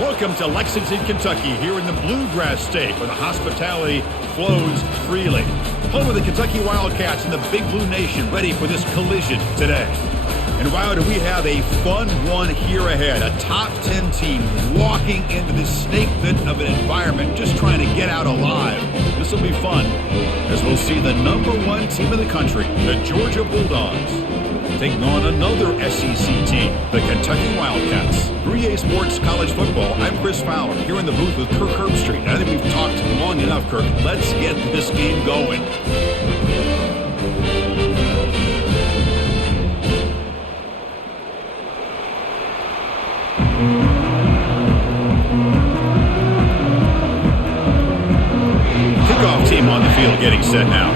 Welcome to Lexington, Kentucky, here in the Bluegrass State, where the hospitality flows freely. Home of the Kentucky Wildcats and the Big Blue Nation, ready for this collision today. And wow, do we have a fun one here ahead. A top 10 team walking into this snake pit of an environment, just trying to get out alive. This will be fun, as we'll see the #1 team in the country, the Georgia Bulldogs, taking on another SEC team, the Kentucky Wildcats. 3A Sports College Football, I'm Chris Fowler, here in the booth with Kirk Herbstreit. I think we've talked long enough, Kirk. Let's get this game going. Kickoff team on the field getting set now.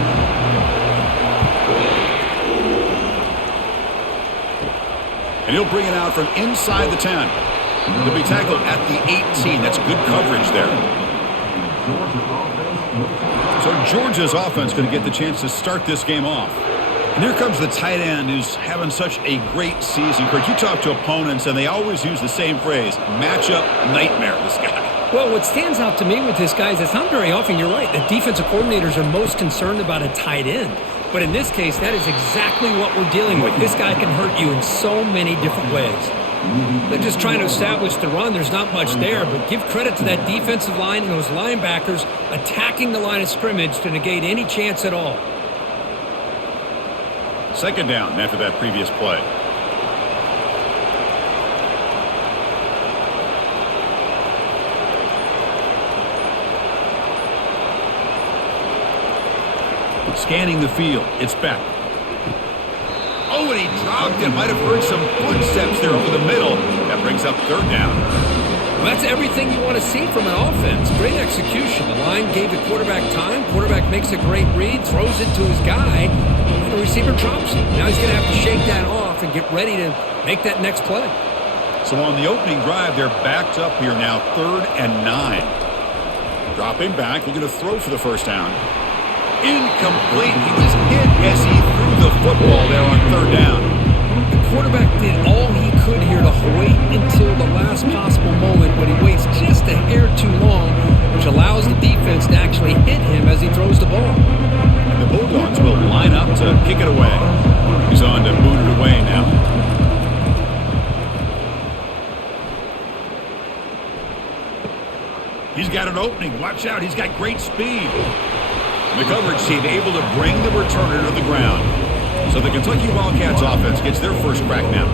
And he'll bring it out from inside the 10. He'll be tackled at the 18. That's good coverage there. So Georgia's offense going to get the chance to start this game off. And here comes the tight end who's having such a great season. Kirk, you talk to opponents, and they always use the same phrase, matchup nightmare, this guy. Well, what stands out to me with this guy is it's not very often, you're right, that defensive coordinators are most concerned about a tight end. But in this case, that is exactly what we're dealing with. This guy can hurt you in so many different ways. They're just trying to establish the run. There's not much there, but give credit to that defensive line and those linebackers attacking the line of scrimmage to negate any chance at all. Second down after that previous play. Scanning the field. It's Beck. Oh, and he dropped it. Might have heard some footsteps there over the middle. That brings up third down. Well, that's everything you want to see from an offense. Great execution. The line gave the quarterback time. Quarterback makes a great read, throws it to his guy, and the receiver drops it. Now he's going to have to shake that off and get ready to make that next play. So on the opening drive, they're backed up here now, 3rd and 9. Dropping back, looking to throw for the first down. Incomplete. He was hit as he threw the football there on 3rd down. The quarterback did all he could here to wait until the last possible moment, but he waits just a hair too long, which allows the defense to actually hit him as he throws the ball. And the Bulldogs will line up to kick it away. He's on to boot it away now. He's got an opening. Watch out. He's got great speed. The coverage team able to bring the returner to the ground. So the Kentucky Wildcats offense gets their first crack now.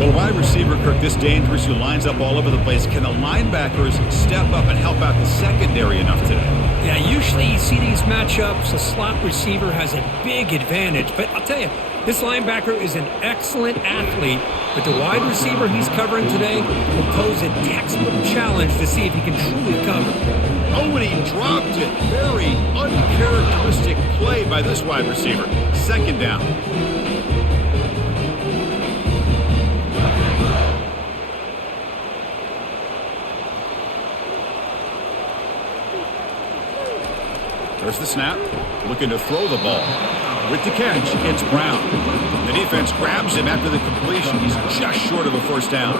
Well, wide receiver, Kirk, this dangerous, who lines up all over the place. Can the linebackers step up and help out the secondary enough today? Yeah, usually you see these matchups, a slot receiver has a big advantage. But I'll tell you, this linebacker is an excellent athlete, but the wide receiver he's covering today will pose a textbook challenge to see if he can truly cover. Oh, and he dropped it. Very uncharacteristic play by this wide receiver. Second down. There's the snap. Looking to throw the ball. With the catch, it's Brown. The defense grabs him after the completion. He's just short of a first down.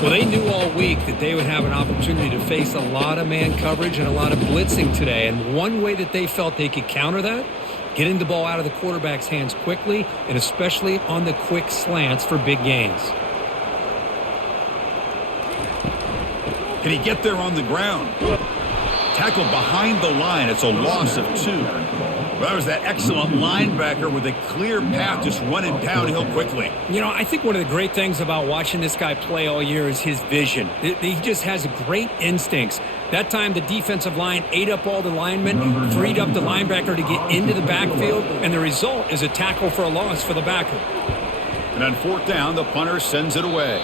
Well, they knew all week that they would have an opportunity to face a lot of man coverage and a lot of blitzing today. And one way that they felt they could counter that, getting the ball out of the quarterback's hands quickly, and especially on the quick slants for big gains. Can he get there on the ground? Tackled behind the line. It's a loss of 2. Well, that was that excellent linebacker with a clear path just running downhill quickly. You know, I think one of the great things about watching this guy play all year is his vision. He just has great instincts. That time, the defensive line ate up all the linemen, freed up the linebacker to get into the backfield, and the result is a tackle for a loss for the backer. And on 4th down, the punter sends it away.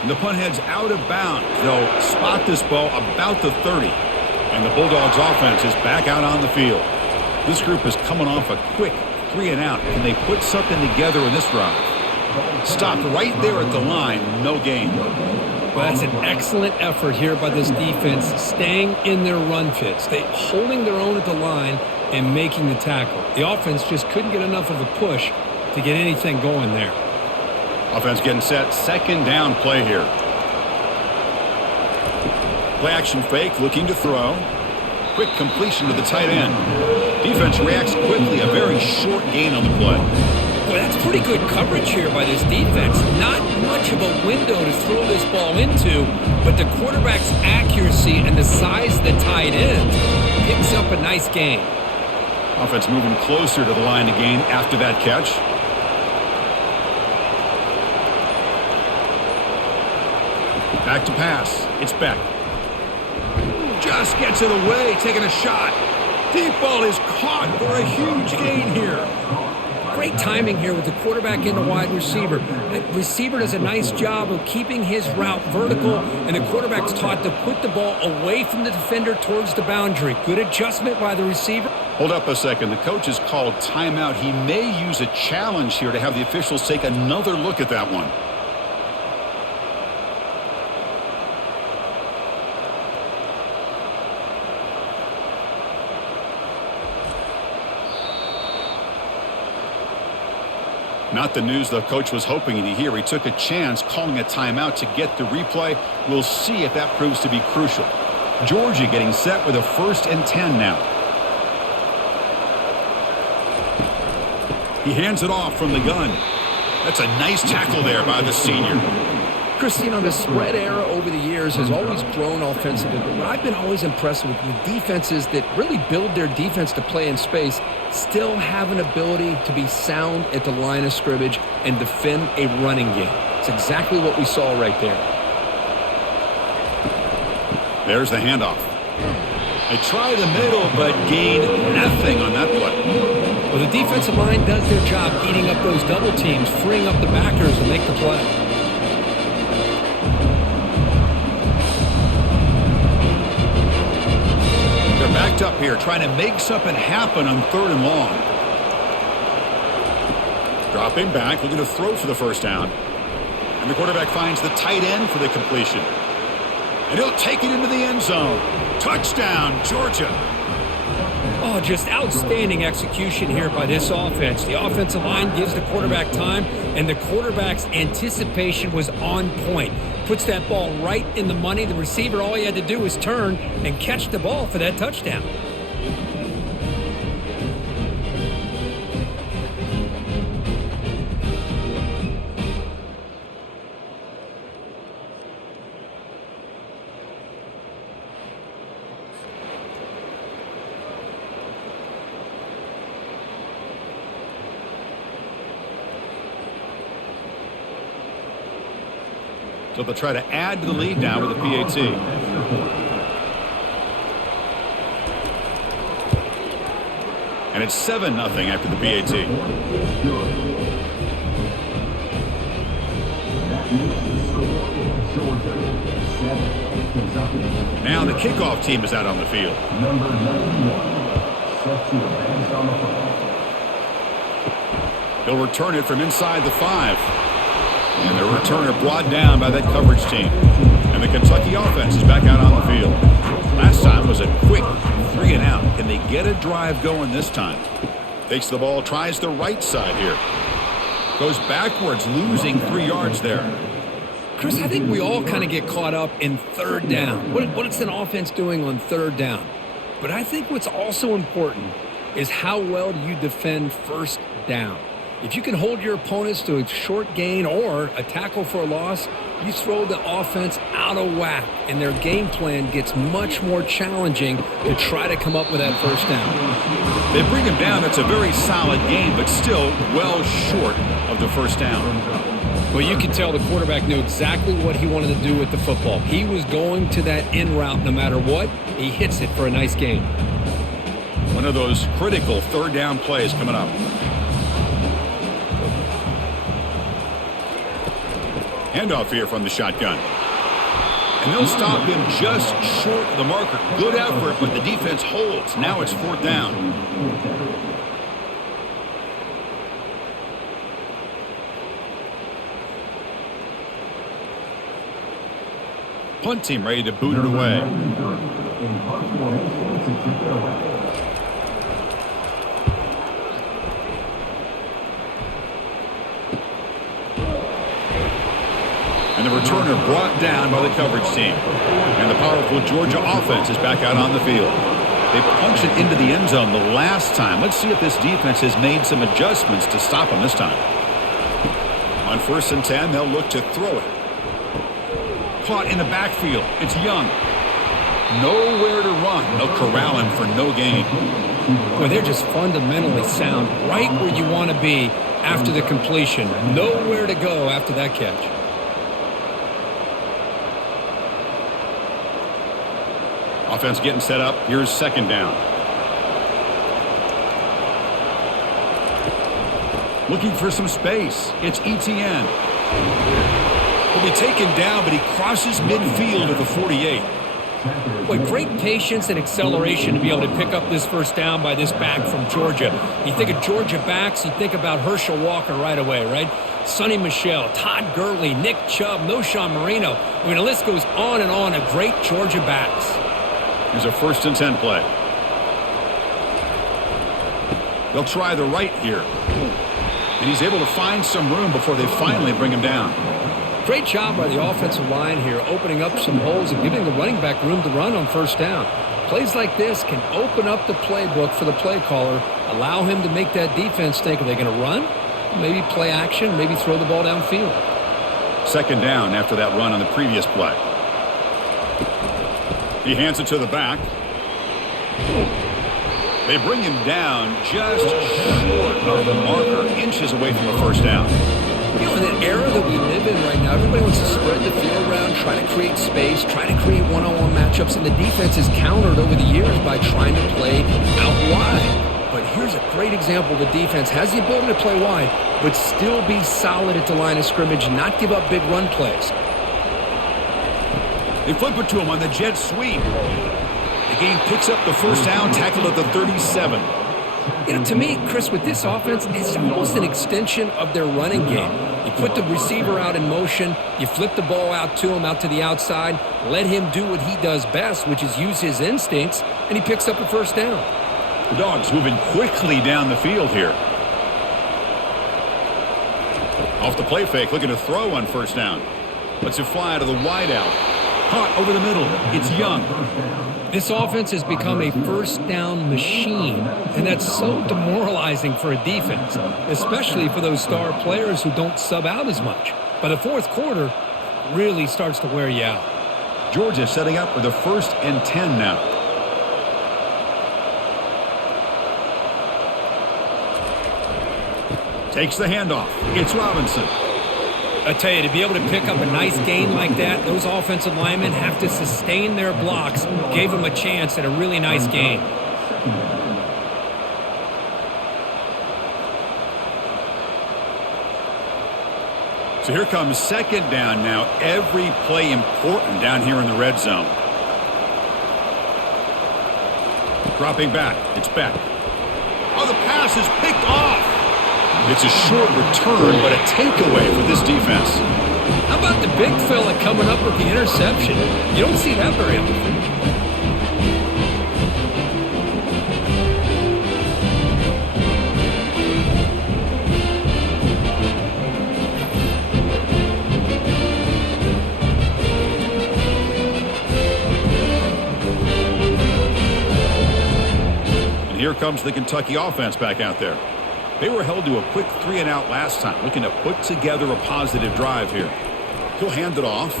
And the punt heads out of bounds. They'll spot this ball about the 30. And the Bulldogs offense is back out on the field. This group is coming off a quick 3 and out. Can they put something together in this drive? Stopped right there at the line. No gain. Well, that's an excellent effort here by this defense, staying in their run fits. They holding their own at the line and making the tackle. The offense just couldn't get enough of a push to get anything going there. Offense getting set. Second down play here. Play action fake, looking to throw. Quick completion to the tight end. Defense reacts quickly, a very short gain on the play. Boy, that's pretty good coverage here by this defense. Not much of a window to throw this ball into, but the quarterback's accuracy and the size of the tight end picks up a nice gain. Offense moving closer to the line to gain after that catch. Back to pass. It's Beck. Just gets it away, taking a shot. Deep ball is caught for a huge gain here. Great timing here with the quarterback and the wide receiver. The receiver does a nice job of keeping his route vertical, and the quarterback's taught to put the ball away from the defender towards the boundary. Good adjustment by the receiver. Hold up a second. The coach has called timeout. He may use a challenge here to have the officials take another look at that one. Not the news the coach was hoping to hear. He took a chance calling a timeout to get the replay. We'll see if that proves to be crucial. Georgia getting set with a 1st and 10 now. He hands it off from the gun. That's a nice tackle there by the senior. Chris, you know, the spread era over the years has always grown offensively, but what I've been always impressed with defenses that really build their defense to play in space still have an ability to be sound at the line of scrimmage and defend a running game. It's exactly what we saw right there. There's the handoff. They try the middle, but gain nothing on that play. Well, the defensive line does their job eating up those double teams, freeing up the backers to make the play. Backed up here, trying to make something happen on 3rd and long. Dropping back, looking to throw for the 1st down. And the quarterback finds the tight end for the completion. And he'll take it into the end zone. Touchdown, Georgia. Oh, just outstanding execution here by this offense. The offensive line gives the quarterback time, and the quarterback's anticipation was on point. Puts that ball right in the money. The receiver, all he had to do was turn and catch the ball for that touchdown. So they'll try to add to the lead now with the PAT. And it's 7-0 after the PAT. Now the kickoff team is out on the field. He'll return it from inside the 5. And the returner brought down by that coverage team. And the Kentucky offense is back out on the field. Last time was a quick 3 and out. Can they get a drive going this time? Takes the ball, tries the right side here. Goes backwards, losing 3 yards there. Chris, I think we all kind of get caught up in 3rd down. What is an offense doing on 3rd down? But I think what's also important is how well do you defend 1st down. If you can hold your opponents to a short gain or a tackle for a loss, you throw the offense out of whack, and their game plan gets much more challenging to try to come up with that 1st down. They bring him down. That's a very solid game, but still well short of the 1st down. Well, you can tell the quarterback knew exactly what he wanted to do with the football. He was going to that in route no matter what. He hits it for a nice gain. One of those critical 3rd down plays coming up. Handoff here from the shotgun. And they'll stop him just short of the marker. Good effort, but the defense holds. Now it's 4th down. Punt team ready to boot it away. And the returner brought down by the coverage team. And the powerful Georgia offense is back out on the field. They punched it into the end zone the last time. Let's see if this defense has made some adjustments to stop them this time. On 1st and 10, they'll look to throw it. Caught in the backfield. It's Young. Nowhere to run. They'll corral him for no gain. Well, they're just fundamentally sound, right where you want to be after the completion. Nowhere to go after that catch. Offense getting set up. Here's 2nd down. Looking for some space. It's ETN. Will be taken down, but he crosses midfield at the 48. Boy, great patience and acceleration to be able to pick up this 1st down by this back from Georgia. You think of Georgia backs, you think about Herschel Walker right away, right? Sonny Michel, Todd Gurley, Nick Chubb, Noshawn Marino. I mean, the list goes on and on of great Georgia backs. Here's a 1st and 10 play. They'll try the right here. And he's able to find some room before they finally bring him down. Great job by the offensive line here, opening up some holes and giving the running back room to run on 1st down. Plays like this can open up the playbook for the play caller, allow him to make that defense think, are they going to run? Maybe play action, maybe throw the ball downfield. 2nd down after that run on the previous play. He hands it to the back. They bring him down just short of the marker, inches away from a 1st down. You know, in the era that we live in right now, everybody wants to spread the field around, try to create space, try to create one-on-one matchups, and the defense is countered over the years by trying to play out wide. But here's a great example. The defense has the ability to play wide, but still be solid at the line of scrimmage, not give up big run plays. They flip it to him on the jet sweep. The game picks up the 1st down, tackled at the 37. You know, to me, Chris, with this offense, it's almost an extension of their running game. You put the receiver out in motion, you flip the ball out to him, out to the outside, let him do what he does best, which is use his instincts, and he picks up a 1st down. The Dogs moving quickly down the field here. Off the play fake, looking to throw on 1st down. Lets it fly to the wideout. Caught over the middle. It's Young. This offense has become a 1st down machine, and that's so demoralizing for a defense, especially for those star players who don't sub out as much. By the 4th quarter, it really starts to wear you out. Georgia setting up for the 1st and 10 now. Takes the handoff. It's Robinson. I tell you, to be able to pick up a nice gain like that, those offensive linemen have to sustain their blocks. Gave them a chance at a really nice gain. So here comes 2nd down now. Every play important down here in the red zone. Dropping back. It's Beck. Oh, the pass is picked off. It's a short return, but a takeaway for this defense. How about the big fella coming up with the interception? You don't see that very often. And here comes the Kentucky offense back out there. They were held to a quick 3-and-out last time, looking to put together a positive drive here. He'll hand it off.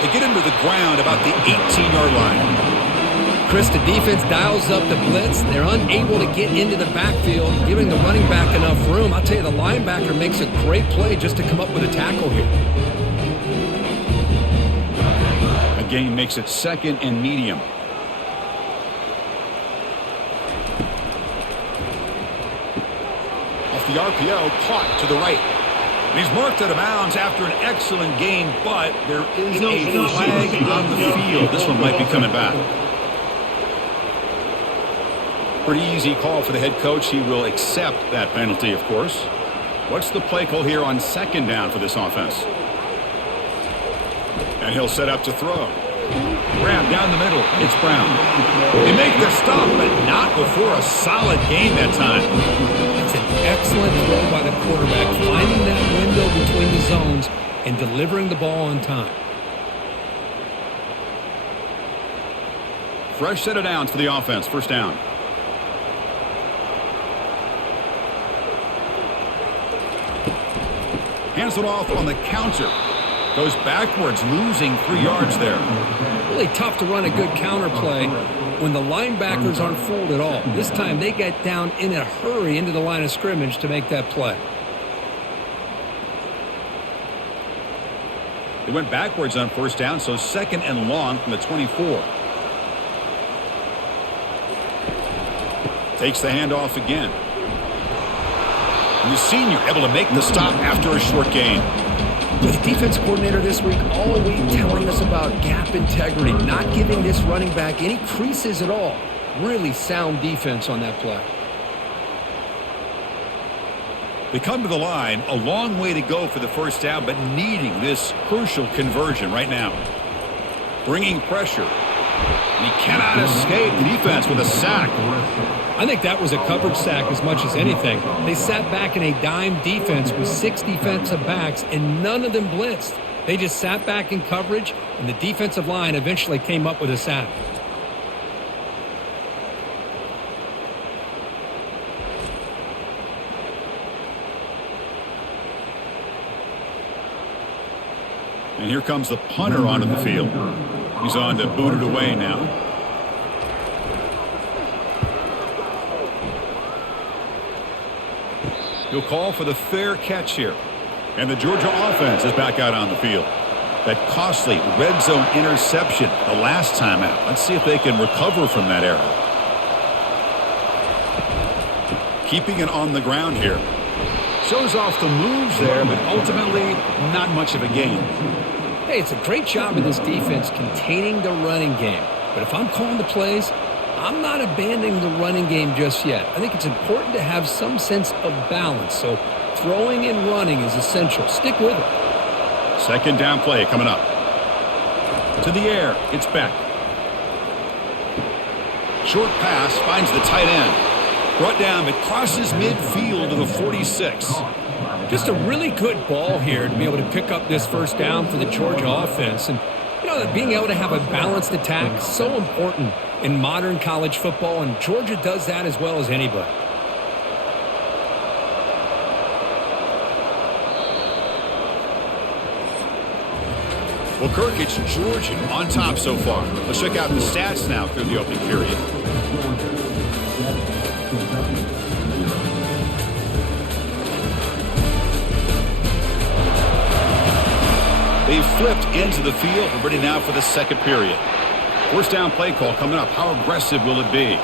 They get him to the ground about the 18-yard line. Chris, the defense dials up the blitz. They're unable to get into the backfield, giving the running back enough room. I'll tell you, the linebacker makes a great play just to come up with a tackle here. A gain makes it 2nd and medium. The RPO caught to the right. And he's marked out of bounds after an excellent gain, but there is a flag on the field. This one might be coming back. Pretty easy call for the head coach. He will accept that penalty, of course. What's the play call here on 2nd down for this offense? And he'll set up to throw. Grab down the middle. It's Brown. They make the stop, but not before a solid gain that time. It's an excellent throw by the quarterback, finding that window between the zones and delivering the ball on time. Fresh set of downs for the offense. First down. Hands it off on the counter. Goes backwards, losing 3 yards there. Really tough to run a good counter play when the linebackers aren't fooled at all. This time they get down in a hurry into the line of scrimmage to make that play. They went backwards on first down, so 2nd and long from the 24. Takes the handoff again. And the senior able to make the stop after a short gain. With the defense coordinator this week all week telling us about gap integrity, not giving this running back any creases at all. Really sound defense on that play. They come to the line, a long way to go for the first down, but needing this crucial conversion right now. Bringing pressure. And he cannot escape the defense with a sack. I think that was a coverage sack as much as anything. They sat back in a dime defense with 6 defensive backs, and none of them blitzed. They just sat back in coverage, and the defensive line eventually came up with a sack. And here comes the punter onto the field. He's on to boot it away now. He'll call for the fair catch here. And the Georgia offense is back out on the field. That costly red zone interception the last time out. Let's see if they can recover from that error. Keeping it on the ground here. Shows off the moves there, but ultimately not much of a gain. Hey, it's a great job of this defense containing the running game. But if I'm calling the plays, I'm not abandoning the running game just yet. I think it's important to have some sense of balance. So throwing and running is essential. Stick with it. 2nd down play coming up. To the air. It's back. Short pass finds the tight end. Brought down, but crosses midfield to the 46. Just a really good ball here to be able to pick up this first down for the Georgia offense. And, you know, being able to have a balanced attack is so important in modern college football, and Georgia does that as well as anybody. Well, Kirk, it's Georgia on top so far. Let's check out the stats now through the opening period. They've flipped into the field. We're ready now for the 2nd period. First down play call coming up. How aggressive will it be?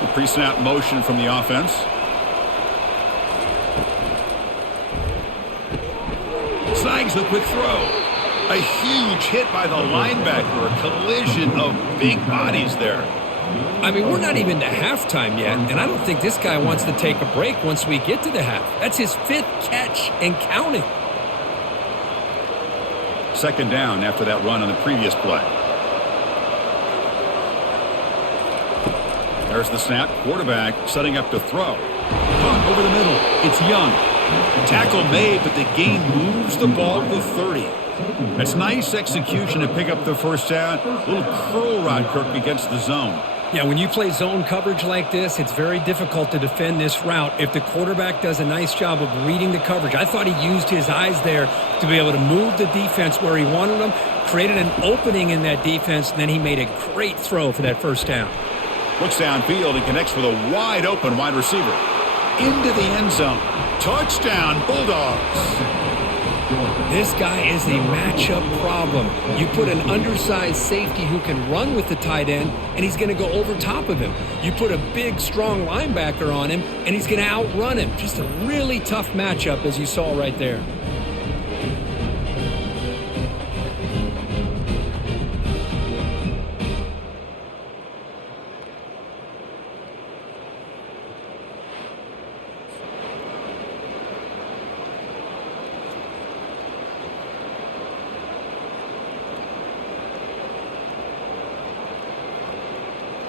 The pre-snap motion from the offense. Snags the quick throw. A huge hit by the linebacker. A collision of big bodies there. I mean, we're not even to halftime yet, and I don't think this guy wants to take a break once we get to the half. That's his 5th catch and counting. 2nd down after that run on the previous play. There's the snap. Quarterback setting up to throw. Caught over the middle. It's Young. Tackle made, but the gain moves the ball to the 30. That's nice execution to pick up the first down. A little curl rod, Kirk, against the zone. Yeah, when you play zone coverage like this, it's very difficult to defend this route if the quarterback does a nice job of reading the coverage. I thought he used his eyes there to be able to move the defense where he wanted them, created an opening in that defense, and then he made a great throw for that first down. Looks downfield and connects with a wide open wide receiver. Into the end zone. Touchdown, Bulldogs. This guy is a matchup problem. You put an undersized safety who can run with the tight end, and he's going to go over top of him. You put a big, strong linebacker on him, and he's going to outrun him. Just a really tough matchup, as you saw right there.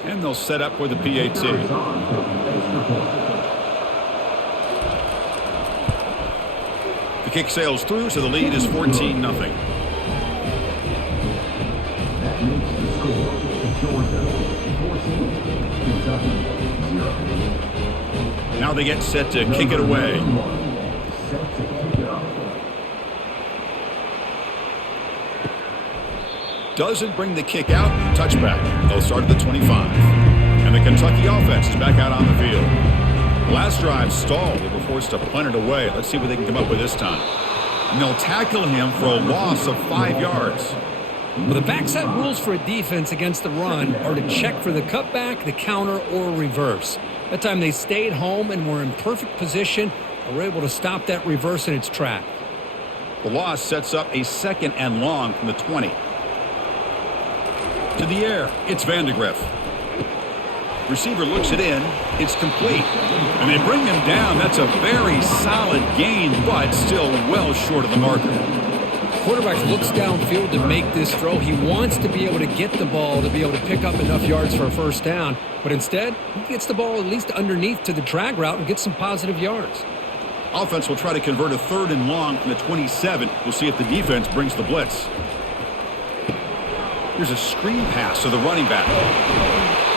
And they'll set up for the PAT. kick sails through, so the lead is 14-0. Now they get set to kick it away. Doesn't bring the kick out. Touchback. They'll start at the 25. And the Kentucky offense is back out on the field. Last drive stalled. They were forced to punt it away. Let's see what they can come up with this time. And they'll tackle him for a loss of 5 yards. Well, the backside rules for a defense against the run are to check for the cutback, the counter, or reverse. That time they stayed home and were in perfect position and were able to stop that reverse in its track. The loss sets up a 2nd and long from the 20. To the air, it's Vandegrift. Receiver looks it in. It's complete. And they bring him down. That's a very solid gain, but still well short of the marker. Quarterback looks downfield to make this throw. He wants to be able to get the ball to be able to pick up enough yards for a first down. But instead, he gets the ball at least underneath to the drag route and gets some positive yards. Offense will try to convert a 3rd and long from the 27. We'll see if the defense brings the blitz. Here's a screen pass to the running back.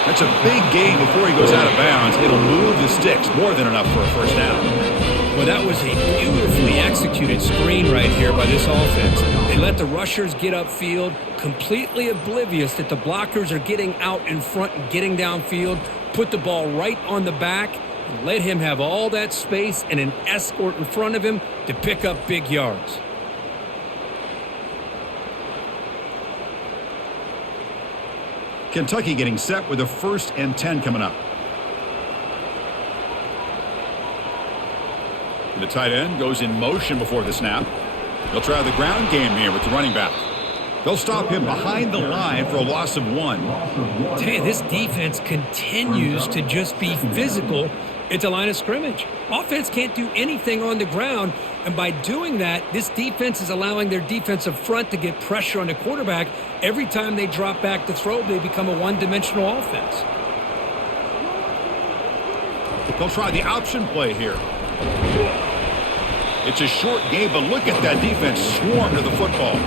That's a big gain before he goes out of bounds. It'll move the sticks, more than enough for a first down. Well, that was a beautifully executed screen right here by this offense. They let the rushers get upfield, completely oblivious that the blockers are getting out in front and getting downfield, put the ball right on the back, and let him have all that space and an escort in front of him to pick up big yards. Kentucky getting set with a 1st and 10 coming up. And the tight end goes in motion before the snap. They'll try the ground game here with the running back. They'll stop him behind the line for a loss of 1. Tell you, this defense continues to just be physical at the line of scrimmage. Offense can't do anything on the ground, and by doing that, this defense is allowing their defensive front to get pressure on the quarterback. Every time they drop back to throw, they become a one-dimensional offense. They'll try the option play here. It's a short game, but look at that defense swarm to the football.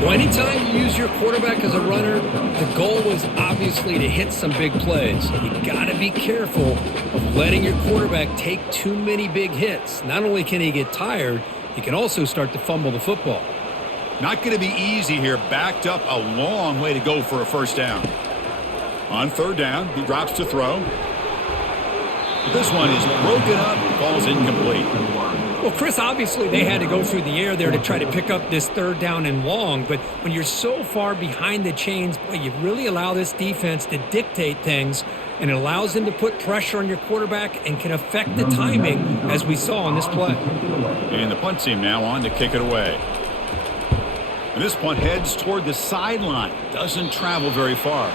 Well, anytime you use your quarterback as a runner, the goal was obviously to hit some big plays. You got to be careful of letting your quarterback take too many big hits. Not only can he get tired, he can also start to fumble the football. Not going to be easy here. Backed up a long way to go for a first down. On 3rd down, he drops to throw. But this one is broken up, falls incomplete. Well, Chris, obviously they had to go through the air there to try to pick up this 3rd down and long, but when you're so far behind the chains, boy, you really allow this defense to dictate things, and it allows them to put pressure on your quarterback and can affect the timing, as we saw on this play. And the punt team now on to kick it away. And this punt heads toward the sideline. Doesn't travel very far.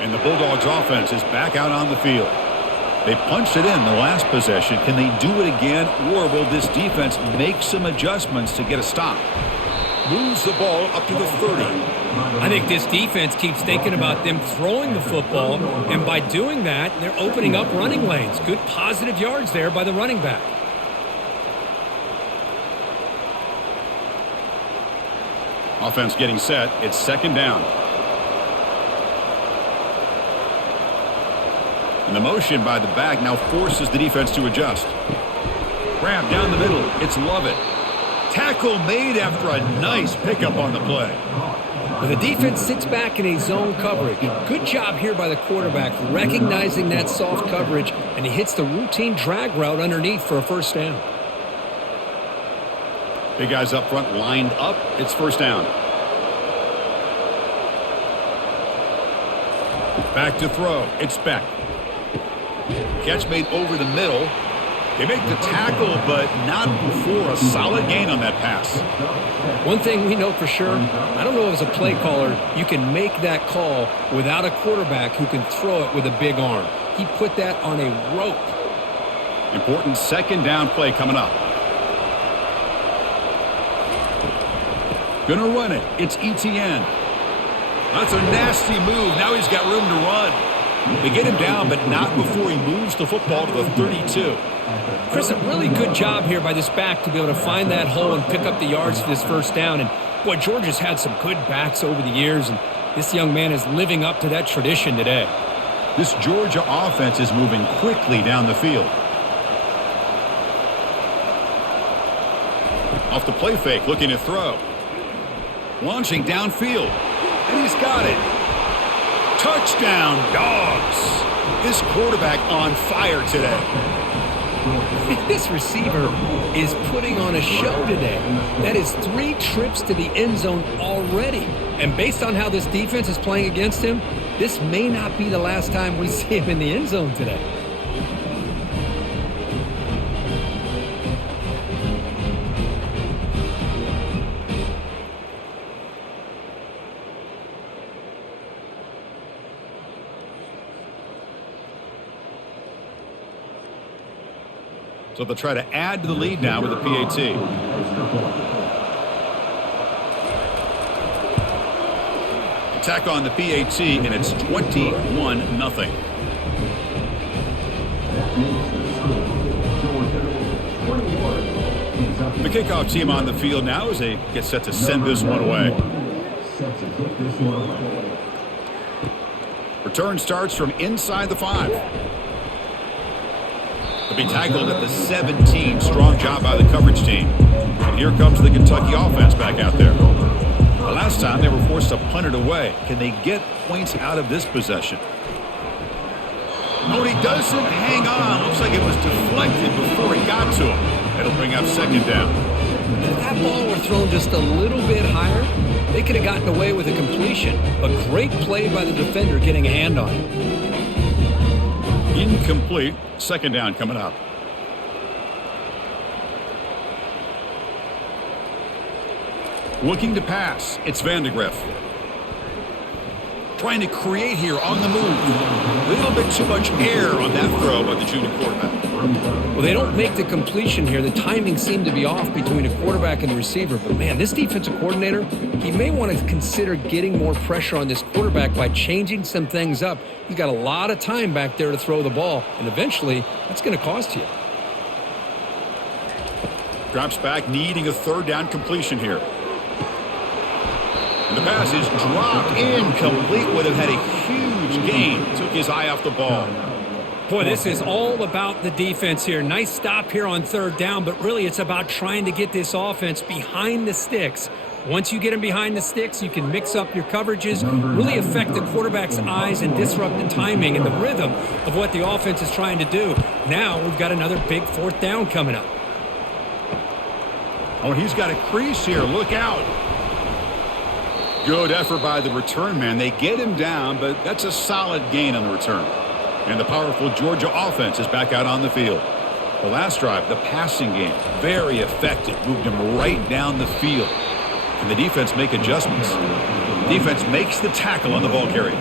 And the Bulldogs offense is back out on the field. They punched it in the last possession. Can they do it again, or will this defense make some adjustments to get a stop? Moves the ball up to the 30. I think this defense keeps thinking about them throwing the football, and by doing that, they're opening up running lanes. Good positive yards there by the running back. Offense getting set. It's 2nd down. And the motion by the back now forces the defense to adjust. Grab down the middle. It's Lovett. Tackle made after a nice pickup on the play. Well, the defense sits back in a zone coverage. Good job here by the quarterback, recognizing that soft coverage, and he hits the routine drag route underneath for a first down. Big guys up front lined up. It's first down. Back to throw. It's Beck. Catch made over the middle. They make the tackle, but not before a solid gain on that pass. One thing we know for sure, I don't know as a play caller, you can make that call without a quarterback who can throw it with a big arm. He put that on a rope. Important 2nd down play coming up. Gonna run it. It's ETN. That's a nasty move. Now he's got room to run. They get him down, but not before he moves the football to the 32. Chris, a really good job here by this back to be able to find that hole and pick up the yards for this first down. And, boy, Georgia's had some good backs over the years, and this young man is living up to that tradition today. This Georgia offense is moving quickly down the field. Off the play fake, looking to throw. Launching downfield, and he's got it. Touchdown, Dogs. This quarterback on fire today. This receiver is putting on a show today. That is 3 trips to the end zone already. And based on how this defense is playing against him, this may not be the last time we see him in the end zone today. So they'll try to add to the lead now with a PAT. Attack on the PAT, and it's 21-0. The kickoff team on the field now as they get set to send this one away. Return starts from inside the 5. They'll be tackled at the 17. Strong job by the coverage team. And here comes the Kentucky offense back out there. The last time they were forced to punt it away. Can they get points out of this possession? Oh, he doesn't hang on. Looks like it was deflected before he got to him. It'll bring up second down. If that ball were thrown just a little bit higher, they could have gotten away with a completion. A great play by the defender getting a hand on it. Incomplete. Second down coming up. Looking to pass. It's Vandegrift. Trying to create here on the move. A little bit too much air on that throw by the junior quarterback. Well, they don't make the completion here. The timing seemed to be off between a quarterback and the receiver. But, man, this defensive coordinator, he may want to consider getting more pressure on this quarterback by changing some things up. He's got a lot of time back there to throw the ball, and eventually that's going to cost you. Drops back, needing a third down completion here. And the pass is dropped incomplete. Would have had a huge gain. Took his eye off the ball. Boy, this is all about the defense here. Nice stop here on third down, but really it's about trying to get this offense behind the sticks. Once you get them behind the sticks, you can mix up your coverages, really affect the quarterback's eyes and disrupt the timing and the rhythm of what the offense is trying to do. Now we've got another big fourth down coming up. Oh, he's got a crease here. Look out. Good effort by the return man. They get him down, but that's a solid gain on the return. And the powerful Georgia offense is back out on the field. The last drive, the passing game, very effective. Moved him right down the field. Can the defense make adjustments? Defense makes the tackle on the ball carrier.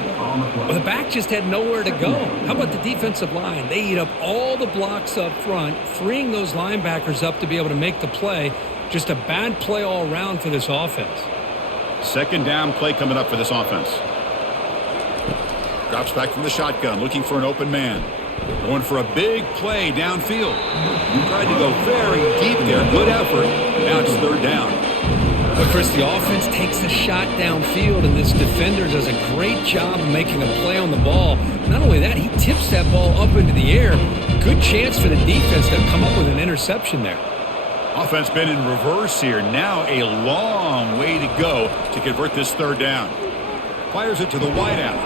Well, the back just had nowhere to go. How about the defensive line? They eat up all the blocks up front, freeing those linebackers up to be able to make the play. Just a bad play all around for this offense. Second down play coming up for this offense. Drops back from the shotgun, looking for an open man. Going for a big play downfield. Tried to go very deep there. Good effort. Now it's third down. But Chris, the offense takes a shot downfield, and this defender does a great job of making a play on the ball. Not only that, he tips that ball up into the air. Good chance for the defense to come up with an interception there. Offense been in reverse here. Now a long way to go to convert this third down. Fires it to the wideout.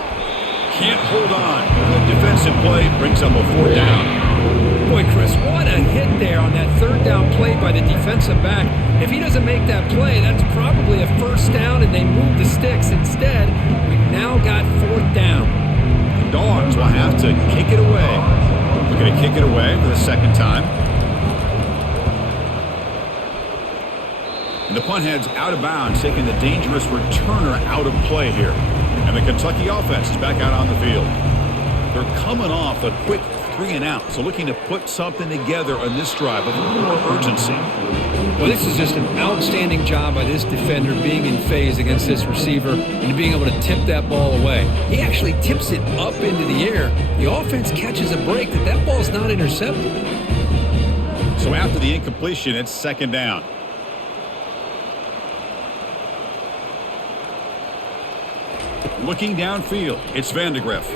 Can't hold on. Good defensive play brings up a fourth down. Boy, Chris, what a hit there on that third down play by the defensive back. If he doesn't make that play, that's probably a first down, and they move the sticks. Instead, we've now got fourth down. The Dogs will have to kick it away. We're going to kick it away for the second time. And the punt heads out of bounds, taking the dangerous returner out of play here. And the Kentucky offense is back out on the field. They're coming off a quick 3-and-out, so looking to put something together on this drive with a little more urgency. Well, this is just an outstanding job by this defender being in phase against this receiver and being able to tip that ball away. He actually tips it up into the air. The offense catches a break that ball's not intercepted. So after the incompletion, it's second down. Looking downfield, it's Vandegrift.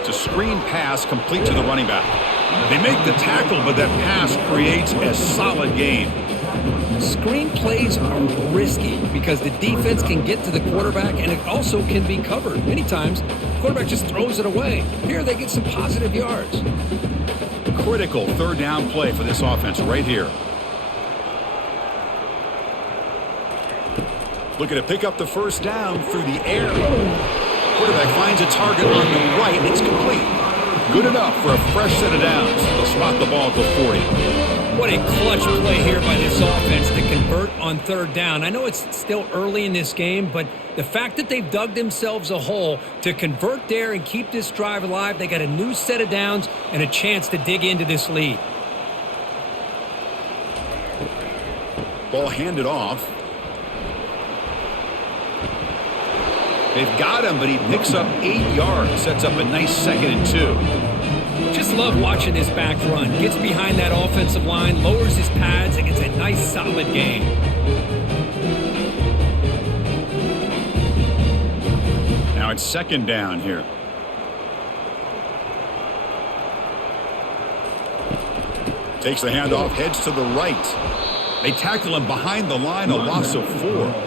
It's a screen pass complete to the running back. They make the tackle, but that pass creates a solid gain. Screen plays are risky because the defense can get to the quarterback and it also can be covered. Many times, the quarterback just throws it away. Here they get some positive yards. Critical third down play for this offense right here. Looking to pick up the first down through the air. Quarterback finds a target on the right. It's complete. Good enough for a fresh set of downs. They'll spot the ball at the 40. What a clutch play here by this offense to convert on third down. I know it's still early in this game, but the fact that they've dug themselves a hole to convert there and keep this drive alive, they got a new set of downs and a chance to dig into this lead. Ball handed off. They've got him, but he picks up 8 yards. Sets up a nice 2nd and 2. Just love watching this back run. Gets behind that offensive line, lowers his pads, and gets a nice solid gain. Now it's second down here. Takes the handoff, heads to the right. They tackle him behind the line, a loss of 4.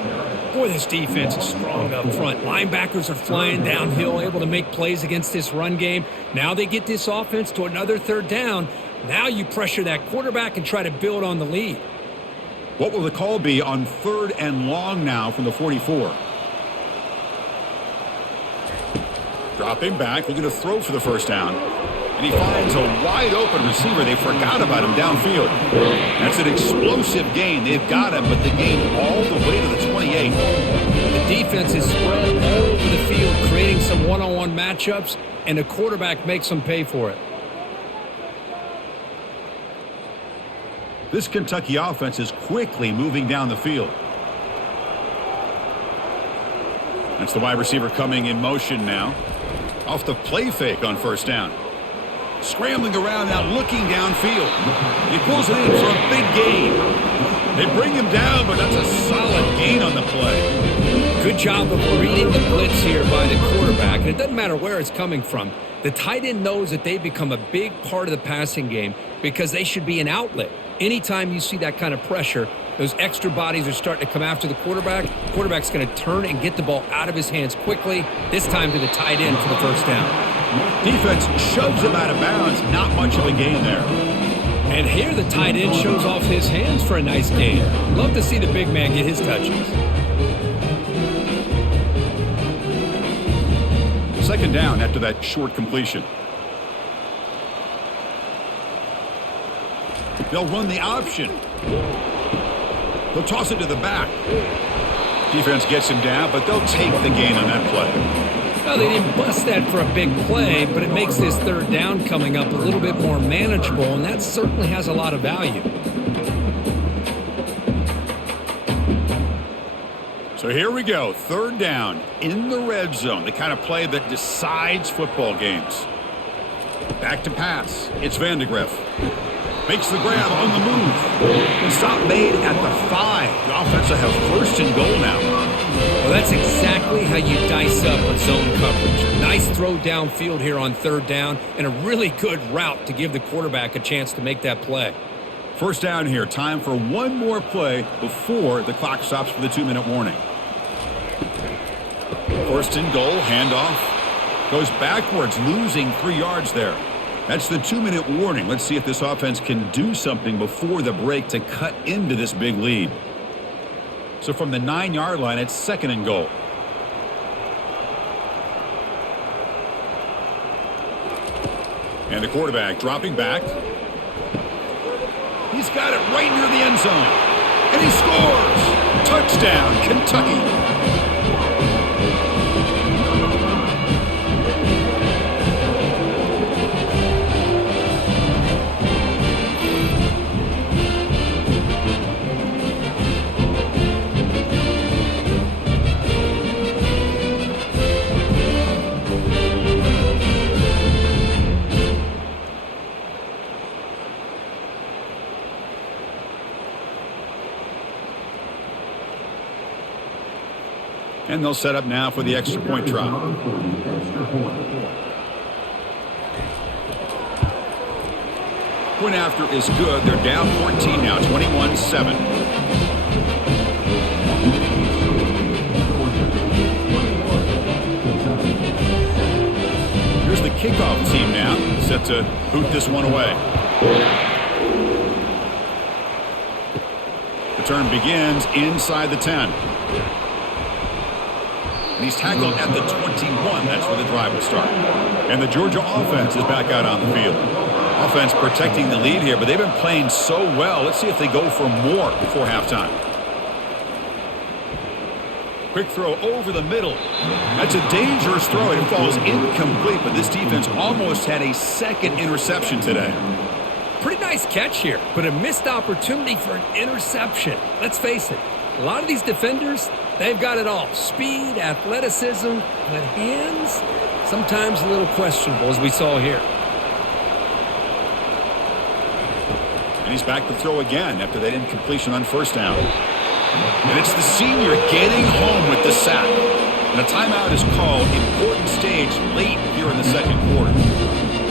Boy, this defense is strong up front. Linebackers are flying downhill, able to make plays against this run game. Now they get this offense to another third down. Now you pressure that quarterback and try to build on the lead. What will the call be on 3rd and long now from the 44? Dropping back, looking to throw for the first down. And he finds a wide open receiver. They forgot about him downfield. That's an explosive gain. They've got him, but the gain all the way to the 28. The defense is spread all over the field, creating some one-on-one matchups, and the quarterback makes them pay for it. This Kentucky offense is quickly moving down the field. That's the wide receiver coming in motion now. Off the play fake on first down. Scrambling around now, looking downfield. He pulls it in for a big gain. They bring him down, but that's a solid gain on the play. Good job of reading the blitz here by the quarterback. And it doesn't matter where it's coming from. The tight end knows that they become a big part of the passing game because they should be an outlet. Anytime you see that kind of pressure, those extra bodies are starting to come after the quarterback. Quarterback's going to turn and get the ball out of his hands quickly, this time to the tight end for the first down. Defense shoves him out of bounds. Not much of a gain there. And here the tight end shows off his hands for a nice gain. Love to see the big man get his touches. Second down after that short completion. They'll run the option. They'll toss it to the back. Defense gets him down, but they'll take the gain on that play. Well, they didn't bust that for a big play, but it makes this third down coming up a little bit more manageable, and that certainly has a lot of value. So here we go, third down in the red zone, the kind of play that decides football games. Back to pass. It's Vandegrift. Makes the grab on the move. The stop made at the 5. The offense will have first and goal now. Well, that's exactly how you dice up a zone coverage. Nice throw downfield here on third down, and a really good route to give the quarterback a chance to make that play. First down here. Time for one more play before the clock stops for the 2-minute warning. First and goal, handoff. Goes backwards, losing 3 yards there. That's the 2-minute warning. Let's see if this offense can do something before the break to cut into this big lead. So from the 9-yard line, it's second and goal. And the quarterback dropping back. He's got it right near the end zone. And he scores! Touchdown, Kentucky! And they'll set up now for the extra point try. Point after is good. They're down 14 now, 21-7. Here's the kickoff team now, set to boot this one away. The turn begins inside the 10. And he's tackled at the 21. That's where the drive will start. And the Georgia offense is back out on the field. Offense protecting the lead here, but they've been playing so well. Let's see if they go for more before halftime. Quick throw over the middle. That's a dangerous throw. It falls incomplete, but this defense almost had a second interception today. Pretty nice catch here, but a missed opportunity for an interception. Let's face it, a lot of these defenders, they've got it all. Speed, athleticism, but hands, sometimes a little questionable, as we saw here. And he's back to throw again after that incompletion on first down. And it's the senior getting home with the sack. And a timeout is called. Important stage late here in the second quarter.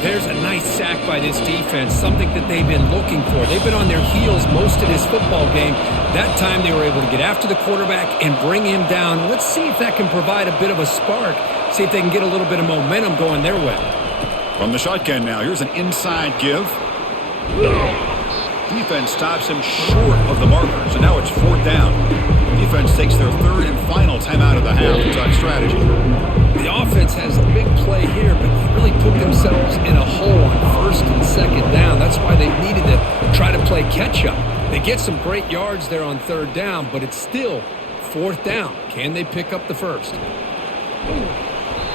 There's a nice sack by this defense, something that they've been looking for. They've been on their heels most of this football game. That time they were able to get after the quarterback and bring him down. Let's see if that can provide a bit of a spark. See if they can get a little bit of momentum going their way. From the shotgun now, here's an inside give. Defense stops him short of the marker, so now it's fourth down. Defense takes their third and final timeout of the half to talk strategy. The offense has a big play here, but they really put themselves in a hole on first and second down. That's why they needed to try to play catch-up. They get some great yards there on third down, but it's still fourth down. Can they pick up the first?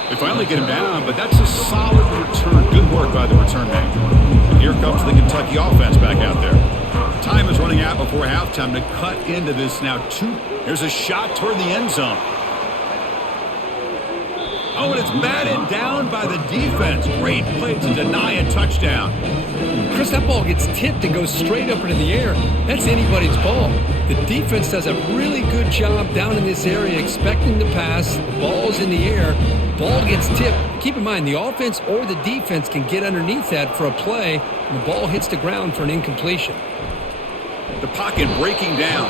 They finally get him down, but that's a solid return. Good work by the return man. And here comes the Kentucky offense back out there. Time is running out before halftime to cut into this now. Here's a shot toward the end zone. Oh, and it's batted down by the defense. Great play to deny a touchdown. Chris, that ball gets tipped and goes straight up into the air. That's anybody's ball. The defense does a really good job down in this area expecting the pass. The ball's in the air. Ball gets tipped. Keep in mind, the offense or the defense can get underneath that for a play, and the ball hits the ground for an incompletion. The pocket breaking down.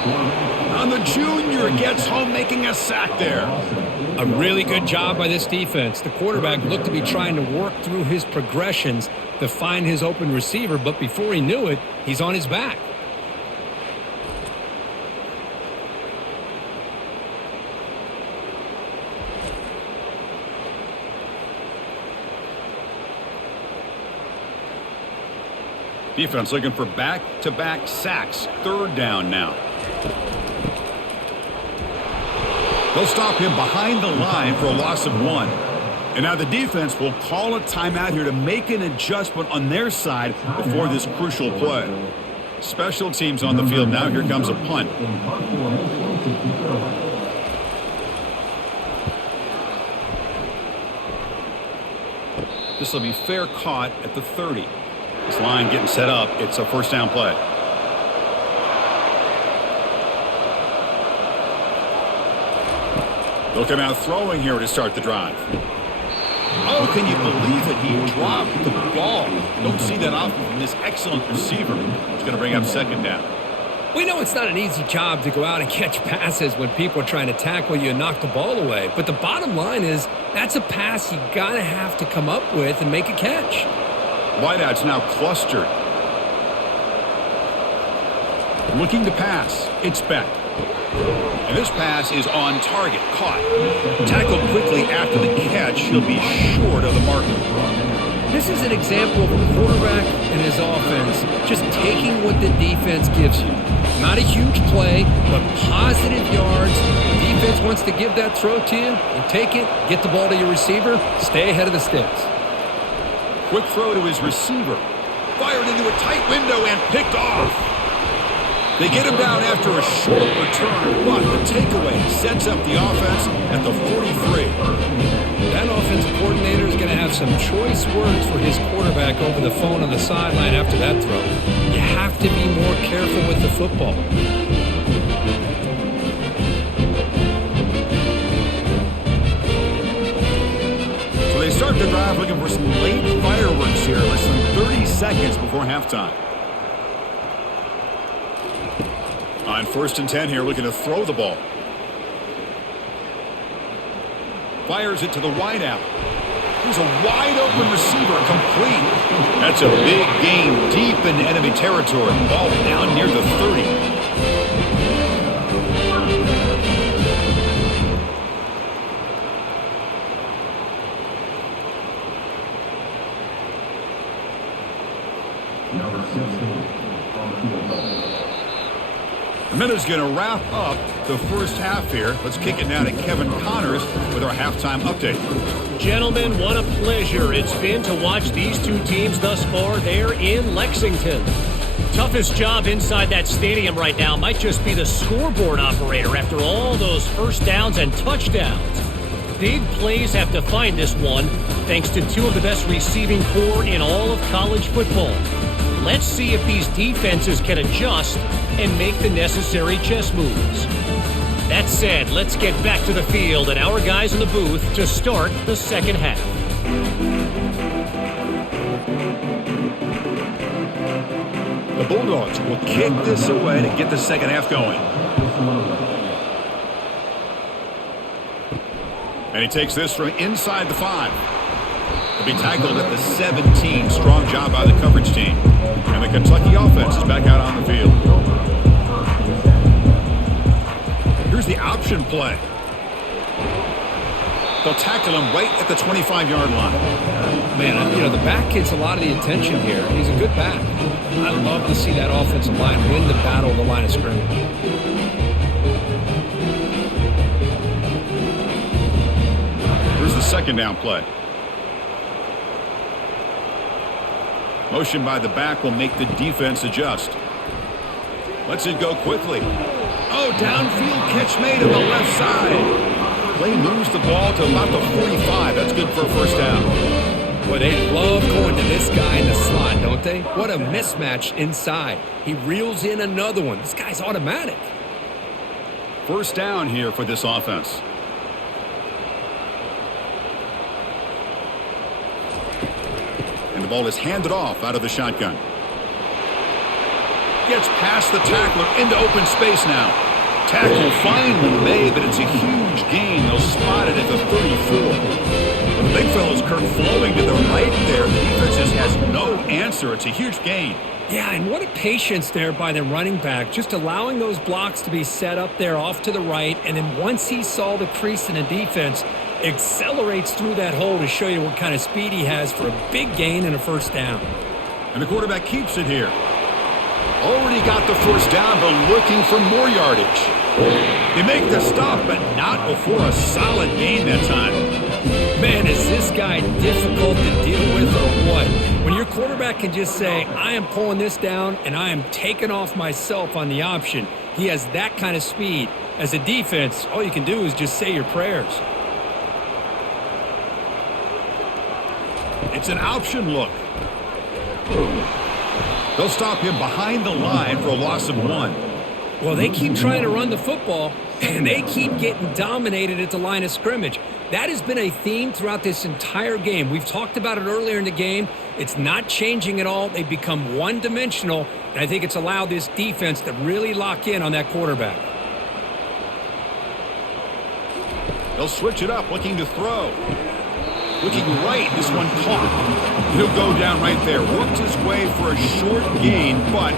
And the junior gets home making a sack there. A really good job by this defense. The quarterback looked to be trying to work through his progressions to find his open receiver, but before he knew it, he's on his back. Defense looking for back-to-back sacks. Third down now. They'll stop him behind the line for a loss of one. And now the defense will call a timeout here to make an adjustment on their side before this crucial play. Special teams on the field now. Here comes a punt. This will be fair caught at the 30. This line getting set up. It's a first down play. They'll come out throwing here to start the drive. Oh, can you believe it? He dropped the ball. Don't see that often from this excellent receiver. It's going to bring up second down. We know it's not an easy job to go out and catch passes when people are trying to tackle you and knock the ball away. But the bottom line is that's a pass you got to have to come up with and make a catch. Wideout's now clustered. Looking to pass. It's Beck. And this pass is on target. Caught. Tackled quickly after the catch. He'll be short of the marker. This is an example of a quarterback and his offense just taking what the defense gives you. Not a huge play, but positive yards. The defense wants to give that throw to you. You take it, get the ball to your receiver, stay ahead of the sticks. Quick throw to his receiver. Fired into a tight window and picked off. They get him down after a short return, but the takeaway sets up the offense at the 43. That offensive coordinator is going to have some choice words for his quarterback over the phone on the sideline after that throw. You have to be more careful with the football. Wildcats looking for some late fireworks here, less than 30 seconds before halftime. On 1st and 10 here, looking to throw the ball. Fires it to the wideout. Here's a wide-open receiver, complete. That's a big gain deep in enemy territory. Ball down near the 30. The minute's going to wrap up the first half here. Let's kick it now to Kevin Connors with our halftime update. Gentlemen, what a pleasure it's been to watch these two teams thus far there in Lexington. Toughest job inside that stadium right now might just be the scoreboard operator after all those first downs and touchdowns. Big plays have defined this one, thanks to two of the best receiving corps in all of college football. Let's see if these defenses can adjust and make the necessary chess moves. That said, let's get back to the field and our guys in the booth to start the second half. The Bulldogs will kick this away to get the second half going. And he takes this from inside the 5. He'll be tackled at the 17. Strong job by the coverage team. And the Kentucky offense is back out on the field. Here's the option play. They'll tackle him right at the 25-yard line. Man, the back gets a lot of the attention here. He's a good back. I love to see that offensive line win the battle of the line of scrimmage. Here's the second down play. Motion by the back will make the defense adjust. Lets it go quickly. Oh, downfield catch made on the left side. Play moves the ball to about the 45. That's good for a first down. Boy, they love going to this guy in the slot, don't they? What a mismatch inside. He reels in another one. This guy's automatic. First down here for this offense. And the ball is handed off out of the shotgun. Gets past the tackler into open space now. Tackle finally made, but it's a huge gain. They'll spot it at the 34. The big fella's Kirk flowing to the right there. The defense just has no answer. It's a huge gain. Yeah, and what a patience there by the running back, just allowing those blocks to be set up there off to the right, and then once he saw the crease in the defense, accelerates through that hole to show you what kind of speed he has for a big gain and a first down. And the quarterback keeps it here. Already got the first down, but looking for more yardage. They make the stop, but not before a solid gain that time. Man, is this guy difficult to deal with or what? When your quarterback can just say, I am pulling this down and I am taking off myself on the option, he has that kind of speed. As a defense, all you can do is just say your prayers. It's an option look. They'll stop him behind the line for a loss of 1. Well, they keep trying to run the football, and they keep getting dominated at the line of scrimmage. That has been a theme throughout this entire game. We've talked about it earlier in the game. It's not changing at all. They've become one-dimensional, and I think it's allowed this defense to really lock in on that quarterback. They'll switch it up, looking to throw. Looking right, this one caught. He'll go down right there. Worked his way for a short gain, but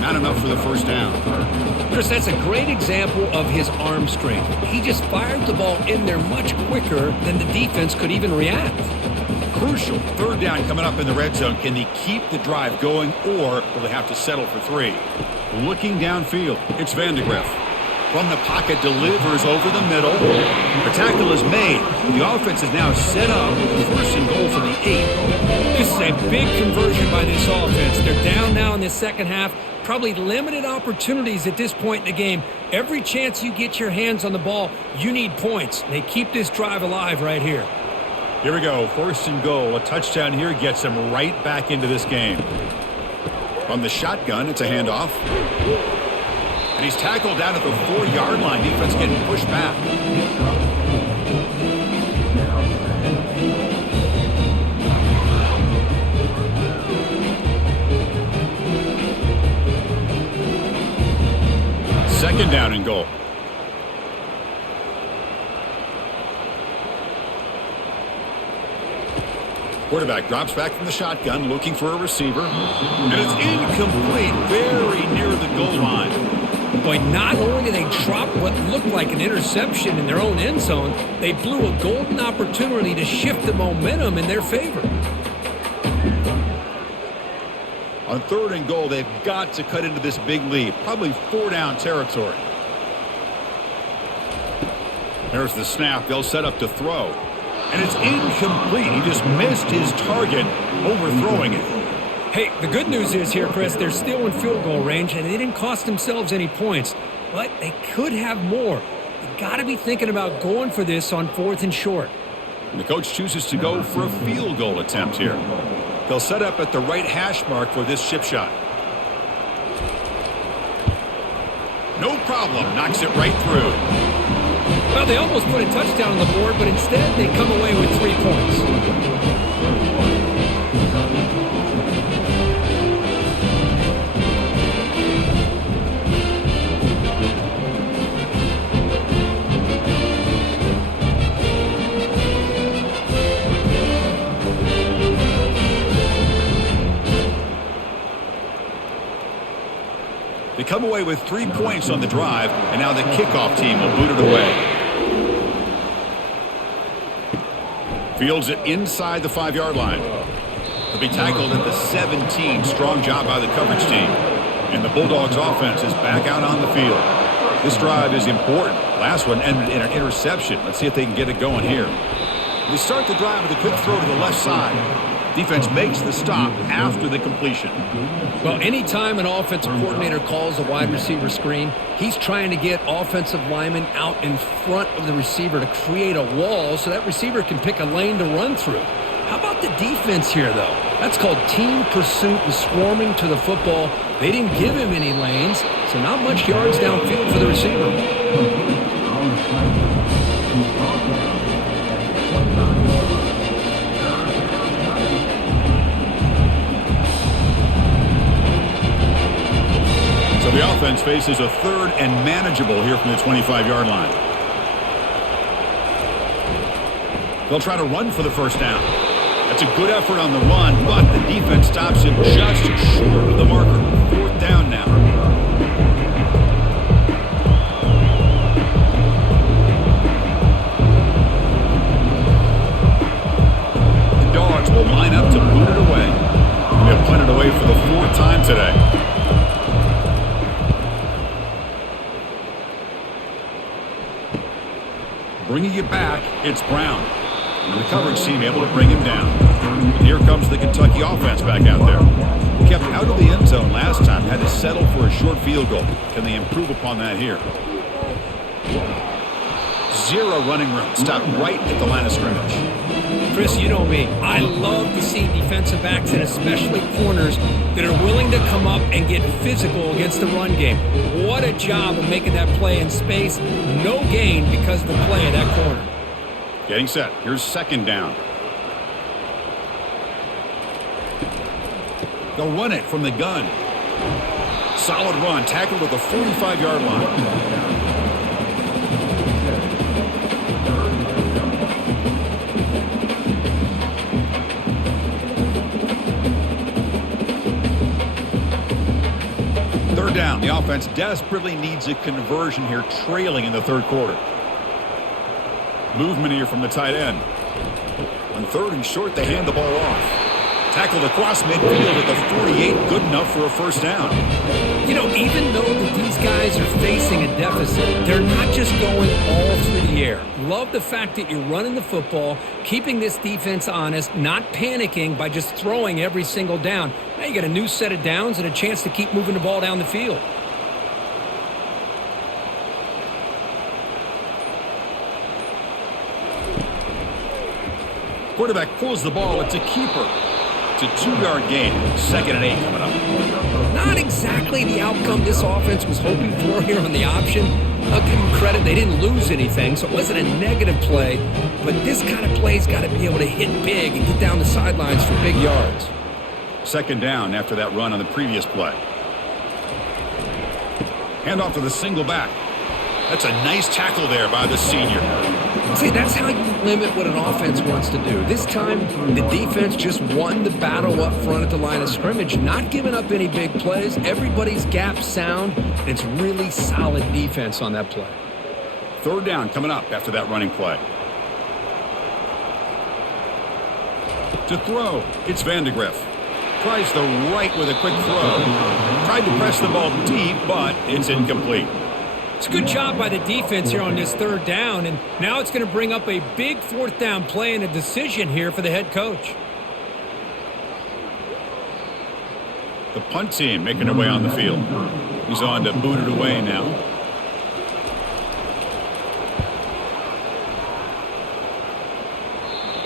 not enough for the first down. Chris, that's a great example of his arm strength. He just fired the ball in there much quicker than the defense could even react. Crucial third down coming up in the red zone. Can they keep the drive going, or will they have to settle for 3? Looking downfield, it's Vandegrift. From the pocket, delivers over the middle. The tackle is made. The offense is now set up. First and goal from the 8. This is a big conversion by this offense. They're down now in the second half. Probably limited opportunities at this point in the game. Every chance you get your hands on the ball, you need points. They keep this drive alive right here. Here we go. First and goal. A touchdown here gets them right back into this game. From the shotgun, it's a handoff. And he's tackled down at the 4-yard line. Defense getting pushed back. Second down and goal. Quarterback drops back from the shotgun, looking for a receiver. And it's incomplete, very near the goal line. Boy, not only did they drop what looked like an interception in their own end zone, they blew a golden opportunity to shift the momentum in their favor. On third and goal, they've got to cut into this big lead. Probably 4-down territory. There's the snap. They'll set up to throw. And it's incomplete. He just missed his target, overthrowing it. Hey, the good news is here, Chris, they're still in field goal range, and they didn't cost themselves any points. But they could have more. You got to be thinking about going for this on 4th and short. And the coach chooses to go for a field goal attempt here. They'll set up at the right hash mark for this chip shot. No problem. Knocks it right through. Well, they almost put a touchdown on the board, but instead they come away with 3 points. They come away with 3 points on the drive, and now the kickoff team will boot it away. Fields it inside the 5-yard line. He'll be tackled at the 17. Strong job by the coverage team. And the Bulldogs offense is back out on the field. This drive is important. Last one ended in an interception. Let's see if they can get it going here. They start the drive with a quick throw to the left side. Defense makes the stop after the completion. Well, anytime an offensive coordinator calls a wide receiver screen, he's trying to get offensive linemen out in front of the receiver to create a wall so that receiver can pick a lane to run through. How about the defense here, though? That's called team pursuit and swarming to the football. They didn't give him any lanes, so not much yards downfield for the receiver. So the offense faces a third and manageable here from the 25-yard line. They'll try to run for the first down. That's a good effort on the run, but the defense stops him just short of the marker. 4th down now. The Dogs will line up to boot it away. And they'll punt it away for the 4th time today. Bringing it back, it's Brown. And the coverage team able to bring him down. And here comes the Kentucky offense back out there. Kept out of the end zone last time, had to settle for a short field goal. Can they improve upon that here? 0 running room. Stop right at the line of scrimmage. Chris, you know me. I love to see defensive backs and especially corners that are willing to come up and get physical against the run game. What a job of making that play in space. No gain because of the play of that corner. Getting set. Here's 2nd down. They'll run it from the gun. Solid run. Tackled at the 45-yard line. Down. The offense desperately needs a conversion here, trailing in the 3rd quarter. Movement here from the tight end. On 3rd and short, they hand the ball off. Tackled across midfield at the 48, good enough for a first down. You know, even though that these guys are facing a deficit, they're not just going all through the air. Love the fact that you're running the football, keeping this defense honest, not panicking by just throwing every single down. Now you got a new set of downs and a chance to keep moving the ball down the field. Quarterback pulls the ball. It's a keeper. It's a 2-yard gain. 2nd and 8 coming up. Not exactly the outcome this offense was hoping for here on the option. I'll give them credit. They didn't lose anything, so it wasn't a negative play. But this kind of play's got to be able to hit big and get down the sidelines for big yards. 2nd down after that run on the previous play. Hand off to the single back. That's a nice tackle there by the senior. See, that's how you limit what an offense wants to do. This time, the defense just won the battle up front at the line of scrimmage, not giving up any big plays. Everybody's gap sound. It's really solid defense on that play. Third down coming up after that running play. To throw, it's Vandegrift. Tries the right with a quick throw. Tried to press the ball deep, but it's incomplete. It's a good job by the defense here on this third down, and now it's going to bring up a big fourth down play and a decision here for the head coach. The punt team making their way on the field. He's on to boot it away now.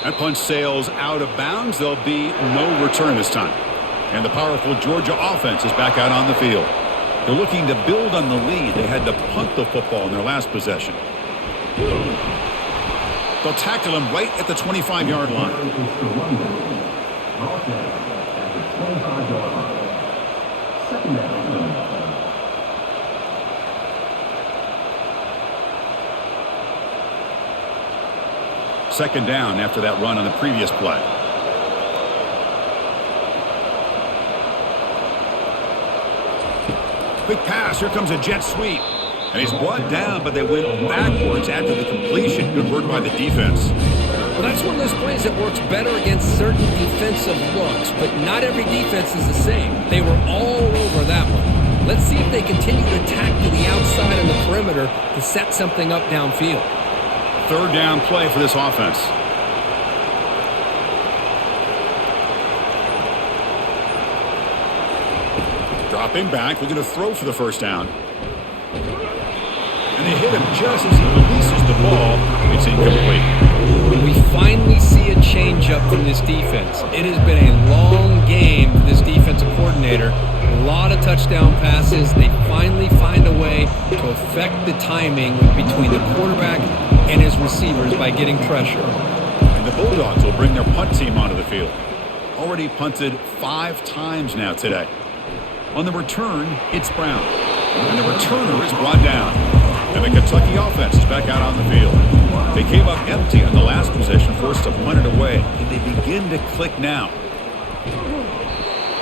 That punt sails out of bounds. There'll be no return this time. And the powerful Georgia offense is back out on the field. They're looking to build on the lead. They had to punt the football in their last possession. They'll tackle him right at the 25-yard line. Second down after that run on the previous play. Quick pass. Here comes a jet sweep. And he's brought down, but they went backwards after the completion. Good work by the defense. Well, that's one of those plays that works better against certain defensive looks, but not every defense is the same. They were all over that one. Let's see if they continue to attack to the outside on the perimeter to set something up downfield. Third down play for this offense. Dropping back, looking to throw for the first down. And they hit him just as he releases the ball. It's incomplete. We finally see a change-up from this defense. It has been a long game for this defensive coordinator. A lot of touchdown passes. They finally find a way to affect the timing between the quarterback and his receivers by getting pressure. And the Bulldogs will bring their punt team onto the field. Already punted 5 times now today. On the return, it's Brown. And the returner is brought down. And the Kentucky offense is back out on the field. They came up empty on the last possession, forced to punt it away. And they begin to click now.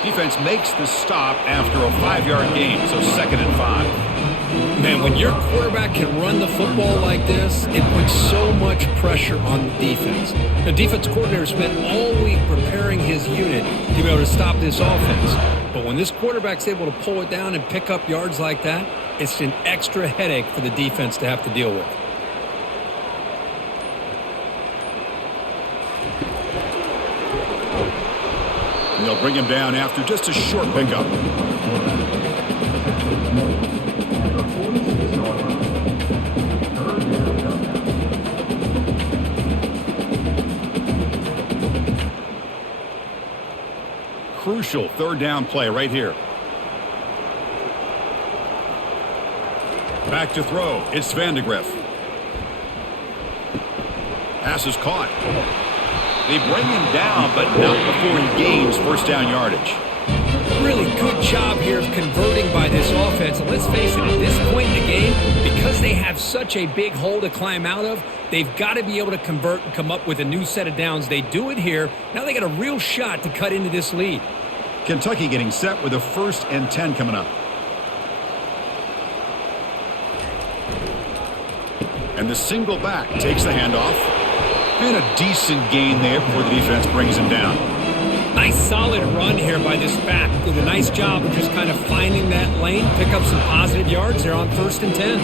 Defense makes the stop after a 5-yard gain, so 2nd and 5. Man, when your quarterback can run the football like this, it puts so much pressure on the defense. The defense coordinator spent all week preparing his unit to be able to stop this offense. But when this quarterback's able to pull it down and pick up yards like that, it's an extra headache for the defense to have to deal with. And they'll bring him down after just a short pickup. Crucial third down play right here. Back to throw. It's Vandegrift. Pass is caught. They bring him down, but not before he gains first down yardage. Really good job here of converting by this offense. And let's face it, at this point in the game, because they have such a big hole to climb out of, they've got to be able to convert and come up with a new set of downs. They do it here. Now they got a real shot to cut into this lead. Kentucky getting set with a 1st and 10 coming up. And the single back takes the handoff. And a decent gain there before the defense brings him down. Nice solid run here by this back. Did a nice job of just kind of finding that lane, pick up some positive yards there on 1st and 10.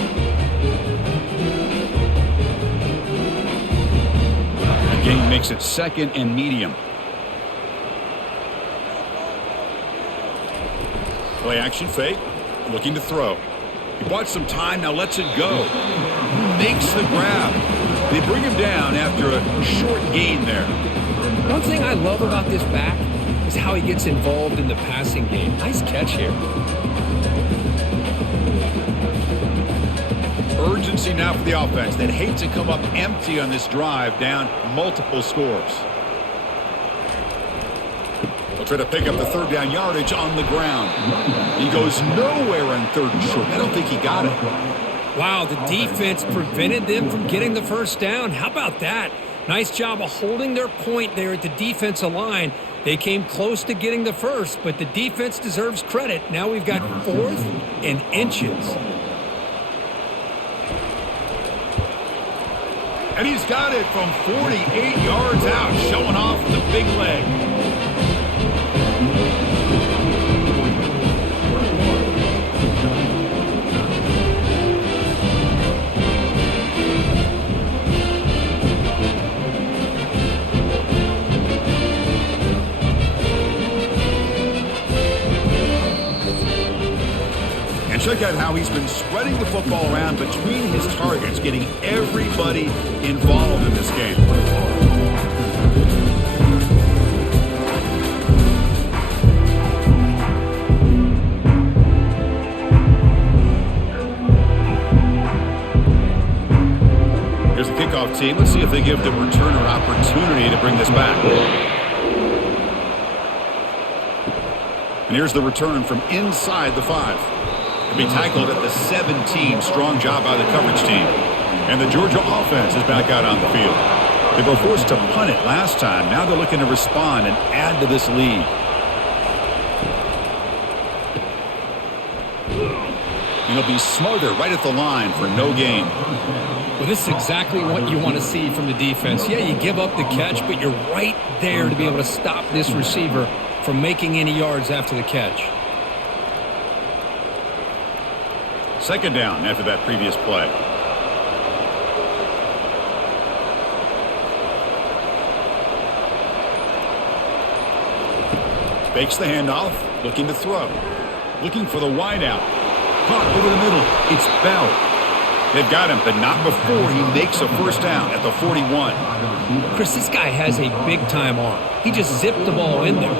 The gain makes it 2nd and medium. Play action fake, looking to throw. He bought some time, now lets it go. Makes the grab. They bring him down after a short gain there. One thing I love about this back is how he gets involved in the passing game. Nice catch here. Urgency now for the offense. They'd hate to come up empty on this drive, down multiple scores. They'll Try to pick up the third down yardage on the ground. He goes nowhere on 3rd and short. I don't think he got it. Wow, the defense prevented them from getting the first down. How about that? Nice job of holding their point there at the defensive line. They came close to getting the first, but the defense deserves credit. Now we've got 4th and inches. And he's got it from 48 yards out, showing off the big leg. And check out how he's been spreading the football around between his targets, getting everybody involved in this game. Here's the kickoff team. Let's see if they give the returner opportunity to bring this back. And here's the return from inside the 5. To be tackled at the 17. Strong job by the coverage team. And the Georgia offense is back out on the field. They were forced to punt it last time. Now they're looking to respond and add to this lead. And he'll be smothered right at the line for no gain. Well, this is exactly what you want to see from the defense. Yeah, you give up the catch, but you're right there to be able to stop this receiver from making any yards after the catch. 2nd down after that previous play. Fakes the handoff, looking to throw. Looking for the wideout. Caught over the middle. It's Bell. They've got him, but not before he makes a first down at the 41. Chris, this guy has a big-time arm. He just zipped the ball in there.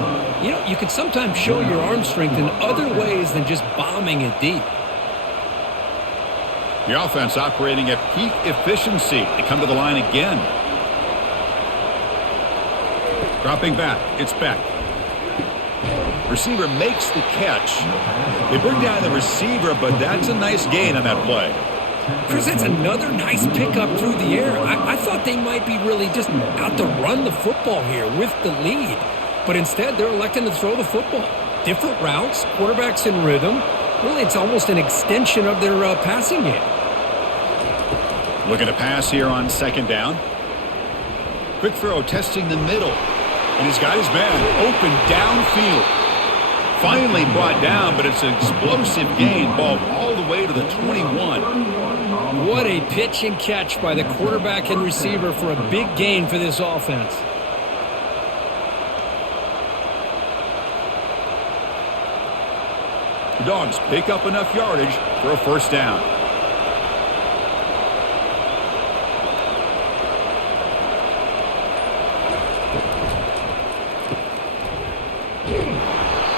You know, you can sometimes show your arm strength in other ways than just bombing it deep. The offense operating at peak efficiency. They come to the line again. Dropping back. It's Beck. Receiver makes the catch. They bring down the receiver, but that's a nice gain on that play. Chris, that's another nice pickup through the air. I thought they might be really just out to run the football here with the lead. But instead, they're electing to throw the football. Different routes, quarterbacks in rhythm. Really, it's almost an extension of their passing game. Looking to pass here on 2nd down. Quick throw testing the middle. And he's got his man open downfield. Finally brought down, but it's an explosive gain. Ball all the way to the 21. What a pitch and catch by the quarterback and receiver for a big gain for this offense. The Dogs pick up enough yardage for a first down.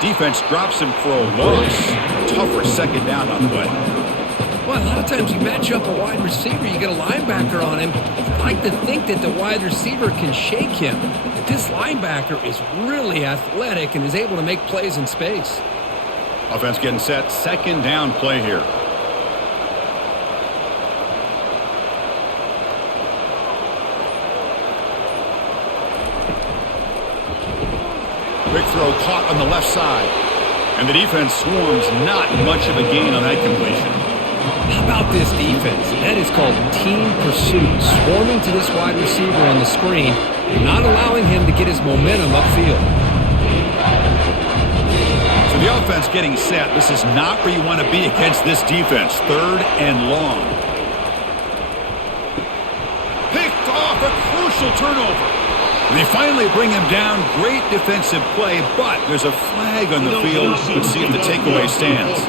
Defense drops him for a loss. Tougher 2nd down on the way. Well, a lot of times you match up a wide receiver, you get a linebacker on him. You'd like to think that the wide receiver can shake him. But this linebacker is really athletic and is able to make plays in space. Offense getting set. 2nd down play here. Quick throw caught on the left side. And the defense swarms. Not much of a gain on that completion. How about this defense? That is called team pursuit. Swarming to this wide receiver on the screen, not allowing him to get his momentum upfield. So the offense getting set. This is not where you want to be against this defense. 3rd and long. Picked off, a crucial turnover. They finally bring him down. Great defensive play, but there's a flag on the field. Let's see if the takeaway stands.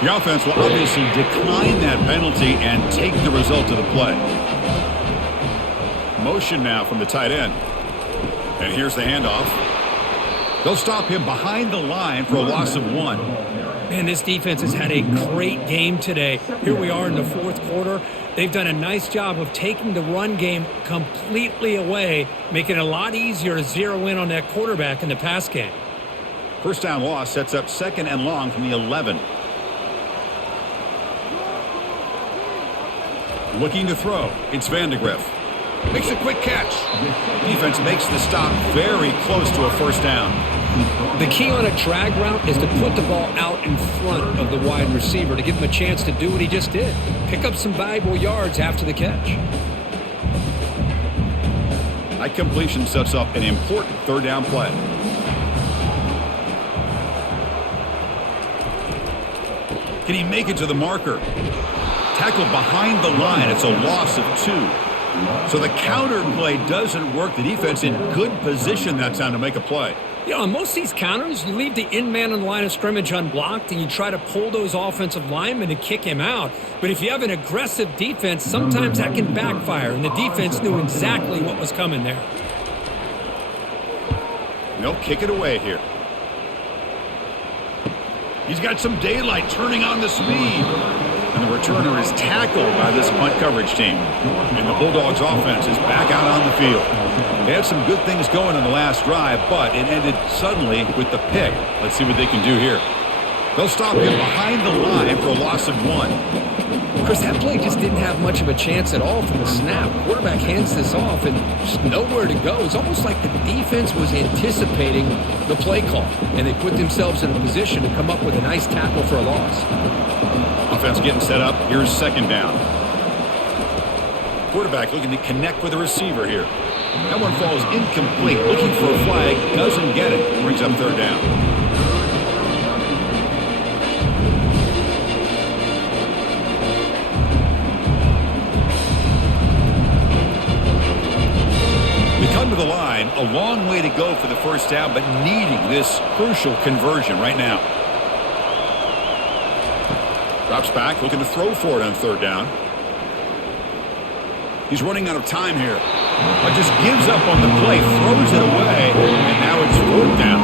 The offense will obviously decline that penalty and take the result of the play. Motion now from the tight end. And here's the handoff. They'll stop him behind the line for a loss of 1. Man, this defense has had a great game today. Here we are in the fourth quarter. They've done a nice job of taking the run game completely away, making it a lot easier to zero in on that quarterback in the pass game. First down loss sets up 2nd and long from the 11. Looking to throw. It's Vandegrift. Makes a quick catch. Defense makes the stop very close to a first down. The key on a drag route is to put the ball out in front of the wide receiver to give him a chance to do what he just did. Pick up some valuable yards after the catch. That completion sets up an important third down play. Can he make it to the marker? Tackled behind the line. It's a loss of 2. So the counter play doesn't work. The defense in good position that time to make a play. You know, on most of these counters, you leave the in-man on the line of scrimmage unblocked and you try to pull those offensive linemen and kick him out. But if you have an aggressive defense, sometimes that can backfire, and the defense knew exactly what was coming there. They'll kick it away here. He's got some daylight turning on the speed. And the returner is tackled by this punt coverage team. And the Bulldogs offense is back out on the field. They had some good things going on the last drive, but it ended suddenly with the pick. Let's see what they can do here. They'll stop him behind the line for a loss of 1. Chris, that play just didn't have much of a chance at all from the snap. Quarterback hands this off and just nowhere to go. It's almost like the defense was anticipating the play call, and they put themselves in a position to come up with a nice tackle for a loss. Offense getting set up. Here's 2nd down. Quarterback looking to connect with the receiver here. That one falls incomplete. Looking for a flag. Doesn't get it. Brings up 3rd down. We come to the line. A long way to go for the first down, but needing this crucial conversion right now. Drops back, looking to throw for it on 3rd down. He's running out of time here. But just gives up on the play, throws it away, and now it's 4th down.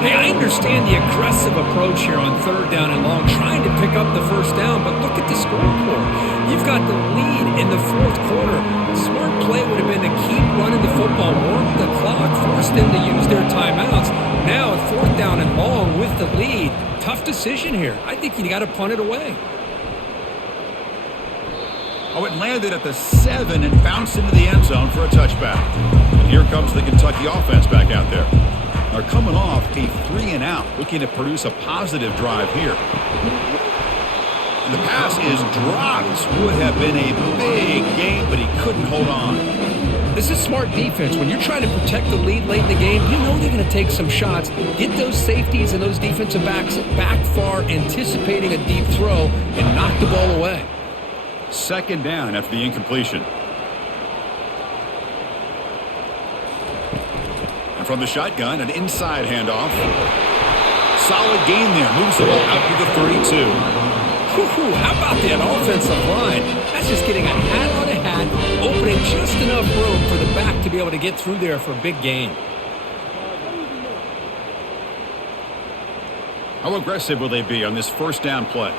Hey, I understand the aggressive approach here on 3rd down and long, trying to pick up the first down, but look at the scoreboard. You've got the lead in the 4th quarter. Smart play would have been to keep running the football, work the clock, force them to use their timeouts. Now at 4th down and long with the lead. Tough decision here. I think you got to punt it away. Oh, it landed at the 7 and bounced into the end zone for a touchback. And here comes the Kentucky offense back out there. They're coming off a 3-and-out, looking to produce a positive drive here. And the pass is dropped. Would have been a big game, but he couldn't hold on. This is smart defense. When you're trying to protect the lead late in the game, you know they're going to take some shots, get those safeties and those defensive backs back far, anticipating a deep throw, and knock the ball away. 2nd down after the incompletion. And from the shotgun, an inside handoff. Solid gain there. Moves the ball out to the 32. How about that offensive line? That's just getting a hat on a hat, opening just enough room for the back to be able to get through there for a big gain. How aggressive will they be on this first down play?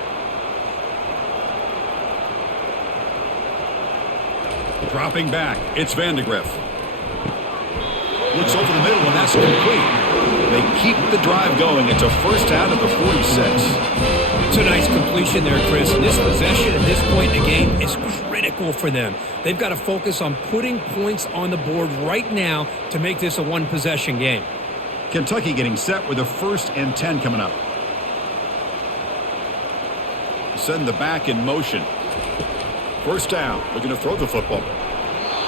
Dropping back, it's Vandegrift. Looks over the middle, and that's complete. They keep the drive going. It's a first down at the 46. It's a nice completion there, Chris. This possession at this point in the game is critical for them. They've got to focus on putting points on the board right now to make this a one-possession game. Kentucky getting set with a 1st and 10 coming up. Send the back in motion. First down, looking to throw the football.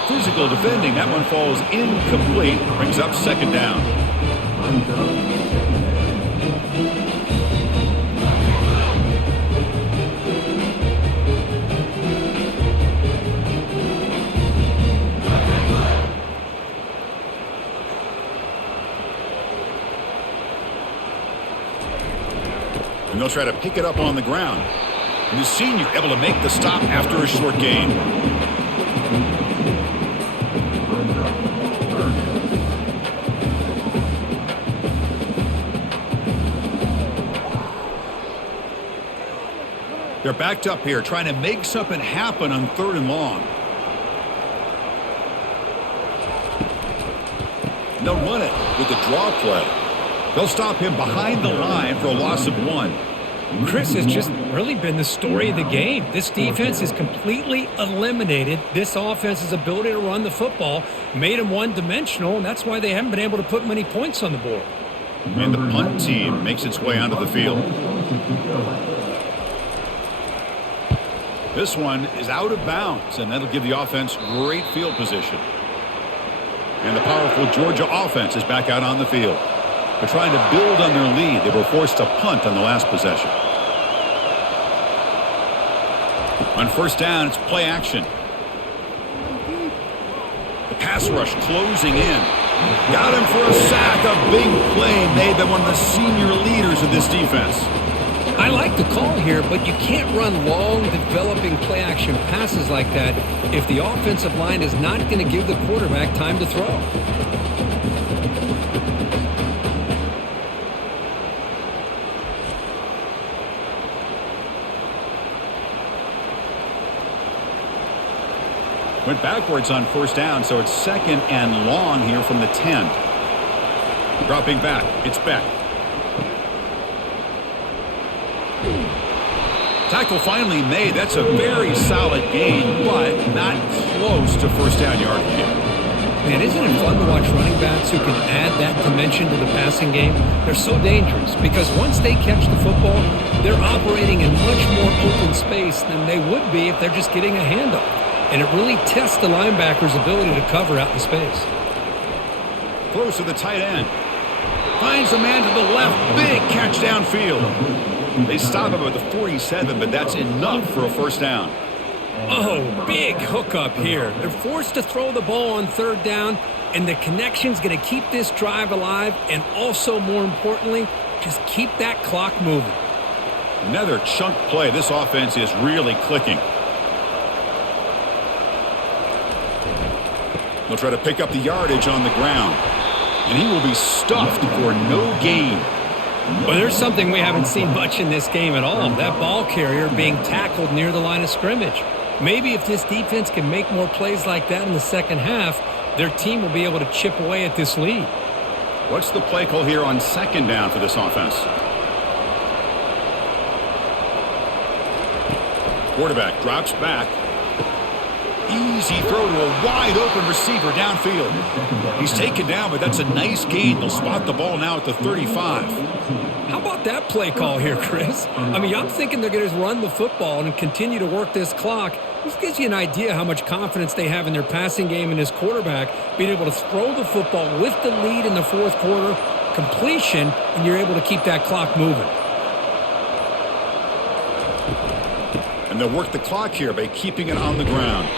Physical defending, that one falls incomplete. Brings up 2nd down. And they'll try to pick it up on the ground. And the senior able to make the stop after a short gain. They're backed up here trying to make something happen on 3rd and long. They'll run it with the draw play. They'll stop him behind the line for a loss of 1. Chris has just really been the story of the game. This defense has completely eliminated this offense's ability to run the football, made them one-dimensional, and that's why they haven't been able to put many points on the board. And the punt team makes its way onto the field. This one is out of bounds, and that'll give the offense great field position. And the powerful Georgia offense is back out on the field. They're trying to build on their lead. They were forced to punt on the last possession. On 1st down, it's play action. The pass rush closing in. Got him for a sack. A big play made by one of the senior leaders of this defense. I like the call here, but you can't run long, developing play-action passes like that if the offensive line is not going to give the quarterback time to throw. Went backwards on 1st down, so it's 2nd and long here from the 10. Dropping back, it's Beck. Tackle finally made. That's a very solid gain, but not close to 1st down yard yet. Man, isn't it fun to watch running backs who can add that dimension to the passing game? They're so dangerous because once they catch the football, they're operating in much more open space than they would be if they're just getting a handoff. And it really tests the linebacker's ability to cover out in space. Close to the tight end. Finds a man to the left. Big catch downfield. They stop him at the 47, but that's enough for a 1st down. Oh, big hookup here. They're forced to throw the ball on 3rd down, and the connection's going to keep this drive alive, and also, more importantly, just keep that clock moving. Another chunk play. This offense is really clicking. They'll try to pick up the yardage on the ground, and he will be stuffed for no gain. Well, there's something we haven't seen much in this game at all. That ball carrier being tackled near the line of scrimmage. Maybe if this defense can make more plays like that in the 2nd half, their team will be able to chip away at this lead. What's the play call here on 2nd down for this offense? Quarterback drops back. Easy throw to a wide-open receiver downfield. He's taken down, but that's a nice gain. They'll spot the ball now at the 35. How about that play call here, Chris? I mean, I'm thinking they're going to run the football and continue to work this clock. This gives you an idea how much confidence they have in their passing game and his quarterback being able to throw the football with the lead in the 4th quarter, completion, and you're able to keep that clock moving. And they'll work the clock here by keeping it on the ground.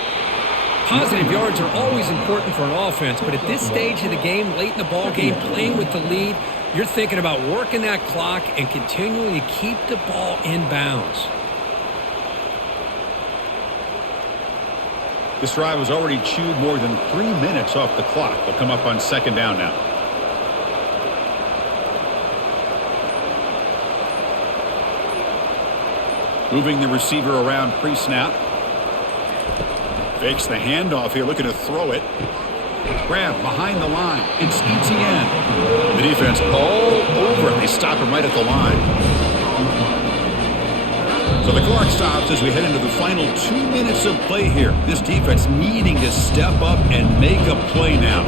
Positive yards are always important for an offense, but at this stage of the game, late in the ball game, playing with the lead, you're thinking about working that clock and continuing to keep the ball in bounds. This drive has already chewed more than 3 minutes off the clock. They'll come up on 2nd down now. Moving the receiver around pre-snap. Fakes the handoff here, looking to throw it. Grab behind the line. It's ETN. The defense all over it. They stop him right at the line. So the clock stops as we head into the final 2 minutes of play here. This defense needing to step up and make a play now.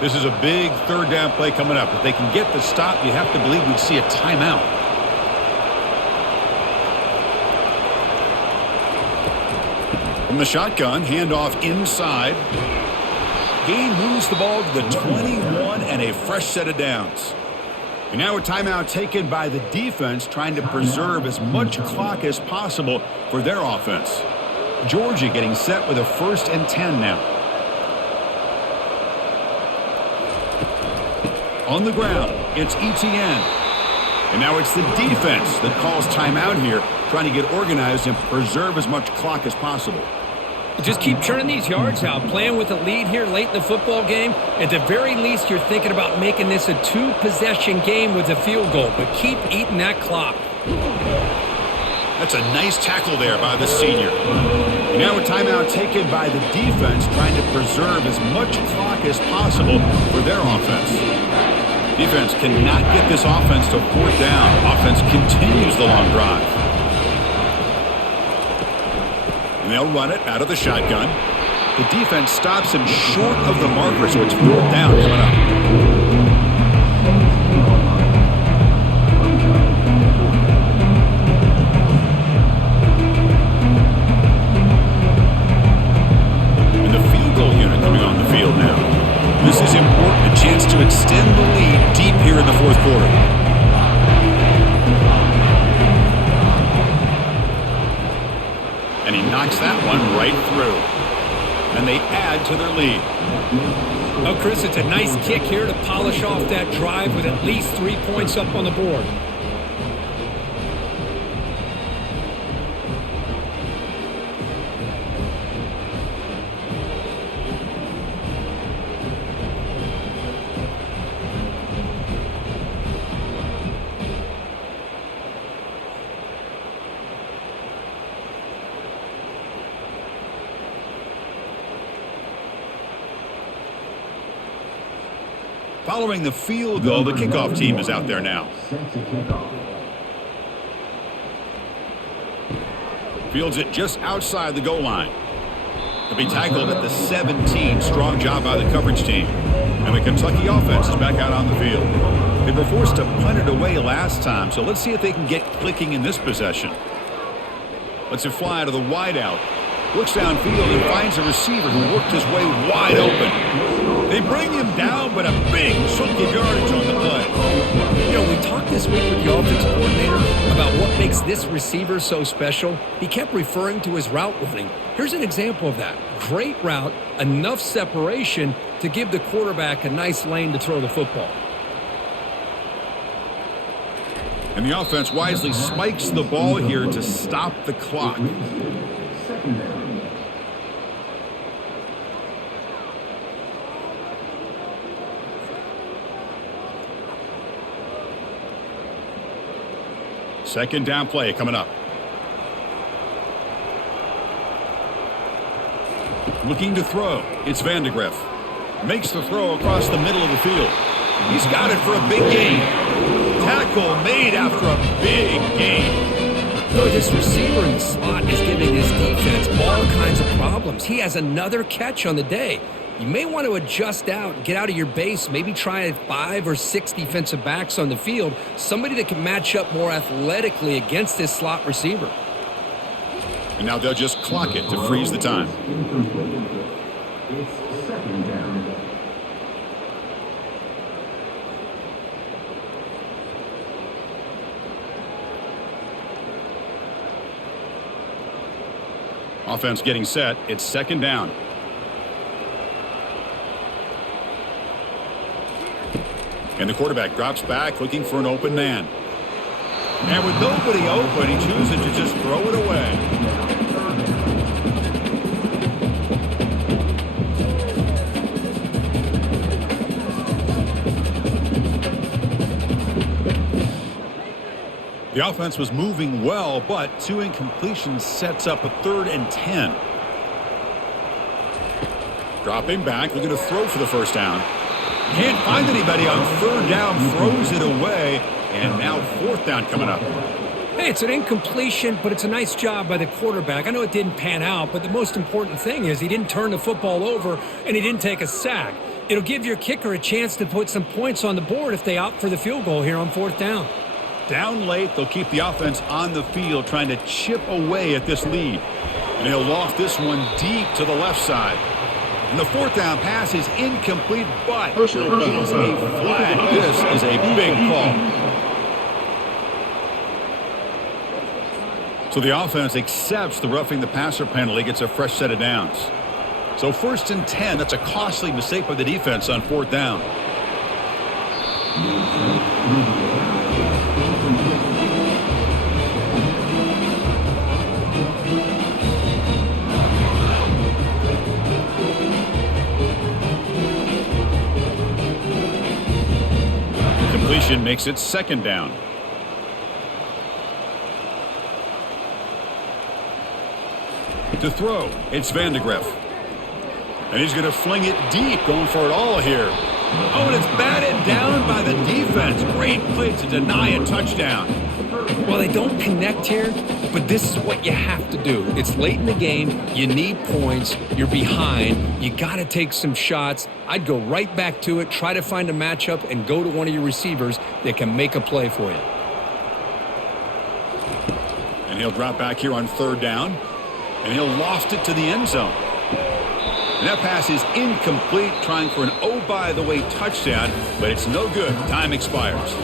This is a big 3rd down play coming up. If they can get the stop, you have to believe we'd see a timeout. From the shotgun, handoff inside. Gain moves the ball to the 21 and a fresh set of downs. And now a timeout taken by the defense, trying to preserve as much clock as possible for their offense. Georgia getting set with a 1st and 10 now. On the ground, it's ETN. And now it's the defense that calls timeout here, trying to get organized and preserve as much clock as possible. Just keep churning these yards out, playing with a lead here late in the football game. At the very least, you're thinking about making this a 2-possession game with a field goal, but keep eating that clock. That's a nice tackle there by the senior. And now a timeout taken by the defense, trying to preserve as much clock as possible for their offense. Defense cannot get this offense to 4th down. Offense continues the long drive. And they'll run it out of the shotgun. The defense stops him short of the marker, so it's 4th down coming up. And the field goal unit coming on the field now. This is important, a chance to extend the lead deep here in the 4th quarter. And he knocks that one right through. And they add to their lead. Oh, Chris, it's a nice kick here to polish off that drive with at least 3 points up on the board. Following the field goal, the kickoff team is out there now. Fields it just outside the goal line. He'll be tackled at the 17. Strong job by the coverage team. And the Kentucky offense is back out on the field. They were forced to punt it away last time, so let's see if they can get clicking in this possession. Lets it fly to the wideout. Looks downfield and finds a receiver who worked his way wide open. They bring him down, but a big chunk of yardage on the play. You know, we talked this week with the offensive coordinator about what makes this receiver so special. He kept referring to his route running. Here's an example of that. Great route, enough separation to give the quarterback a nice lane to throw the football. And the offense wisely spikes the ball here to stop the clock. Second down play coming up. Looking to throw. It's Vandegrift. Makes the throw across the middle of the field. He's got it for a big gain. Tackle made after a big gain. Though this receiver in the slot is giving his defense all kinds of problems. He has another catch on the day. You may want to adjust out, get out of your base, maybe try 5 or 6 defensive backs on the field, somebody that can match up more athletically against this slot receiver. And now they'll just clock it to freeze the time. It's second down. Offense getting set. It's second down. And the quarterback drops back looking for an open man. And with nobody open, he chooses to just throw it away. The offense was moving well, but 2 incompletions sets up a 3rd and 10. Dropping back, looking to throw for the first down. Can't find anybody on 3rd down, throws it away, and now 4th down coming up. Hey, it's an incompletion, but it's a nice job by the quarterback. I know it didn't pan out, but the most important thing is he didn't turn the football over and he didn't take a sack. It'll give your kicker a chance to put some points on the board if they opt for the field goal here on 4th down. Down late, they'll keep the offense on the field trying to chip away at this lead. And he'll loft this one deep to the left side. And the 4th down pass is incomplete, but there is a flag. This is a big call. So the offense accepts the roughing the passer penalty, gets a fresh set of downs. So 1st and 10, that's a costly mistake by the defense on 4th down. makes it 2nd down. To throw, it's Van de Graaff. And he's going to fling it deep, going for it all here. Oh, and it's batted down by the defense. Great play to deny a touchdown. Well, they don't connect here, but this is what you have to do. It's late in the game. You need points. You're behind. You got to take some shots. I'd go right back to it, try to find a matchup, and go to one of your receivers that can make a play for you. And he'll drop back here on 3rd down. And he'll loft it to the end zone. And that pass is incomplete, trying for an oh-by-the-way touchdown, but it's no good. Time expires.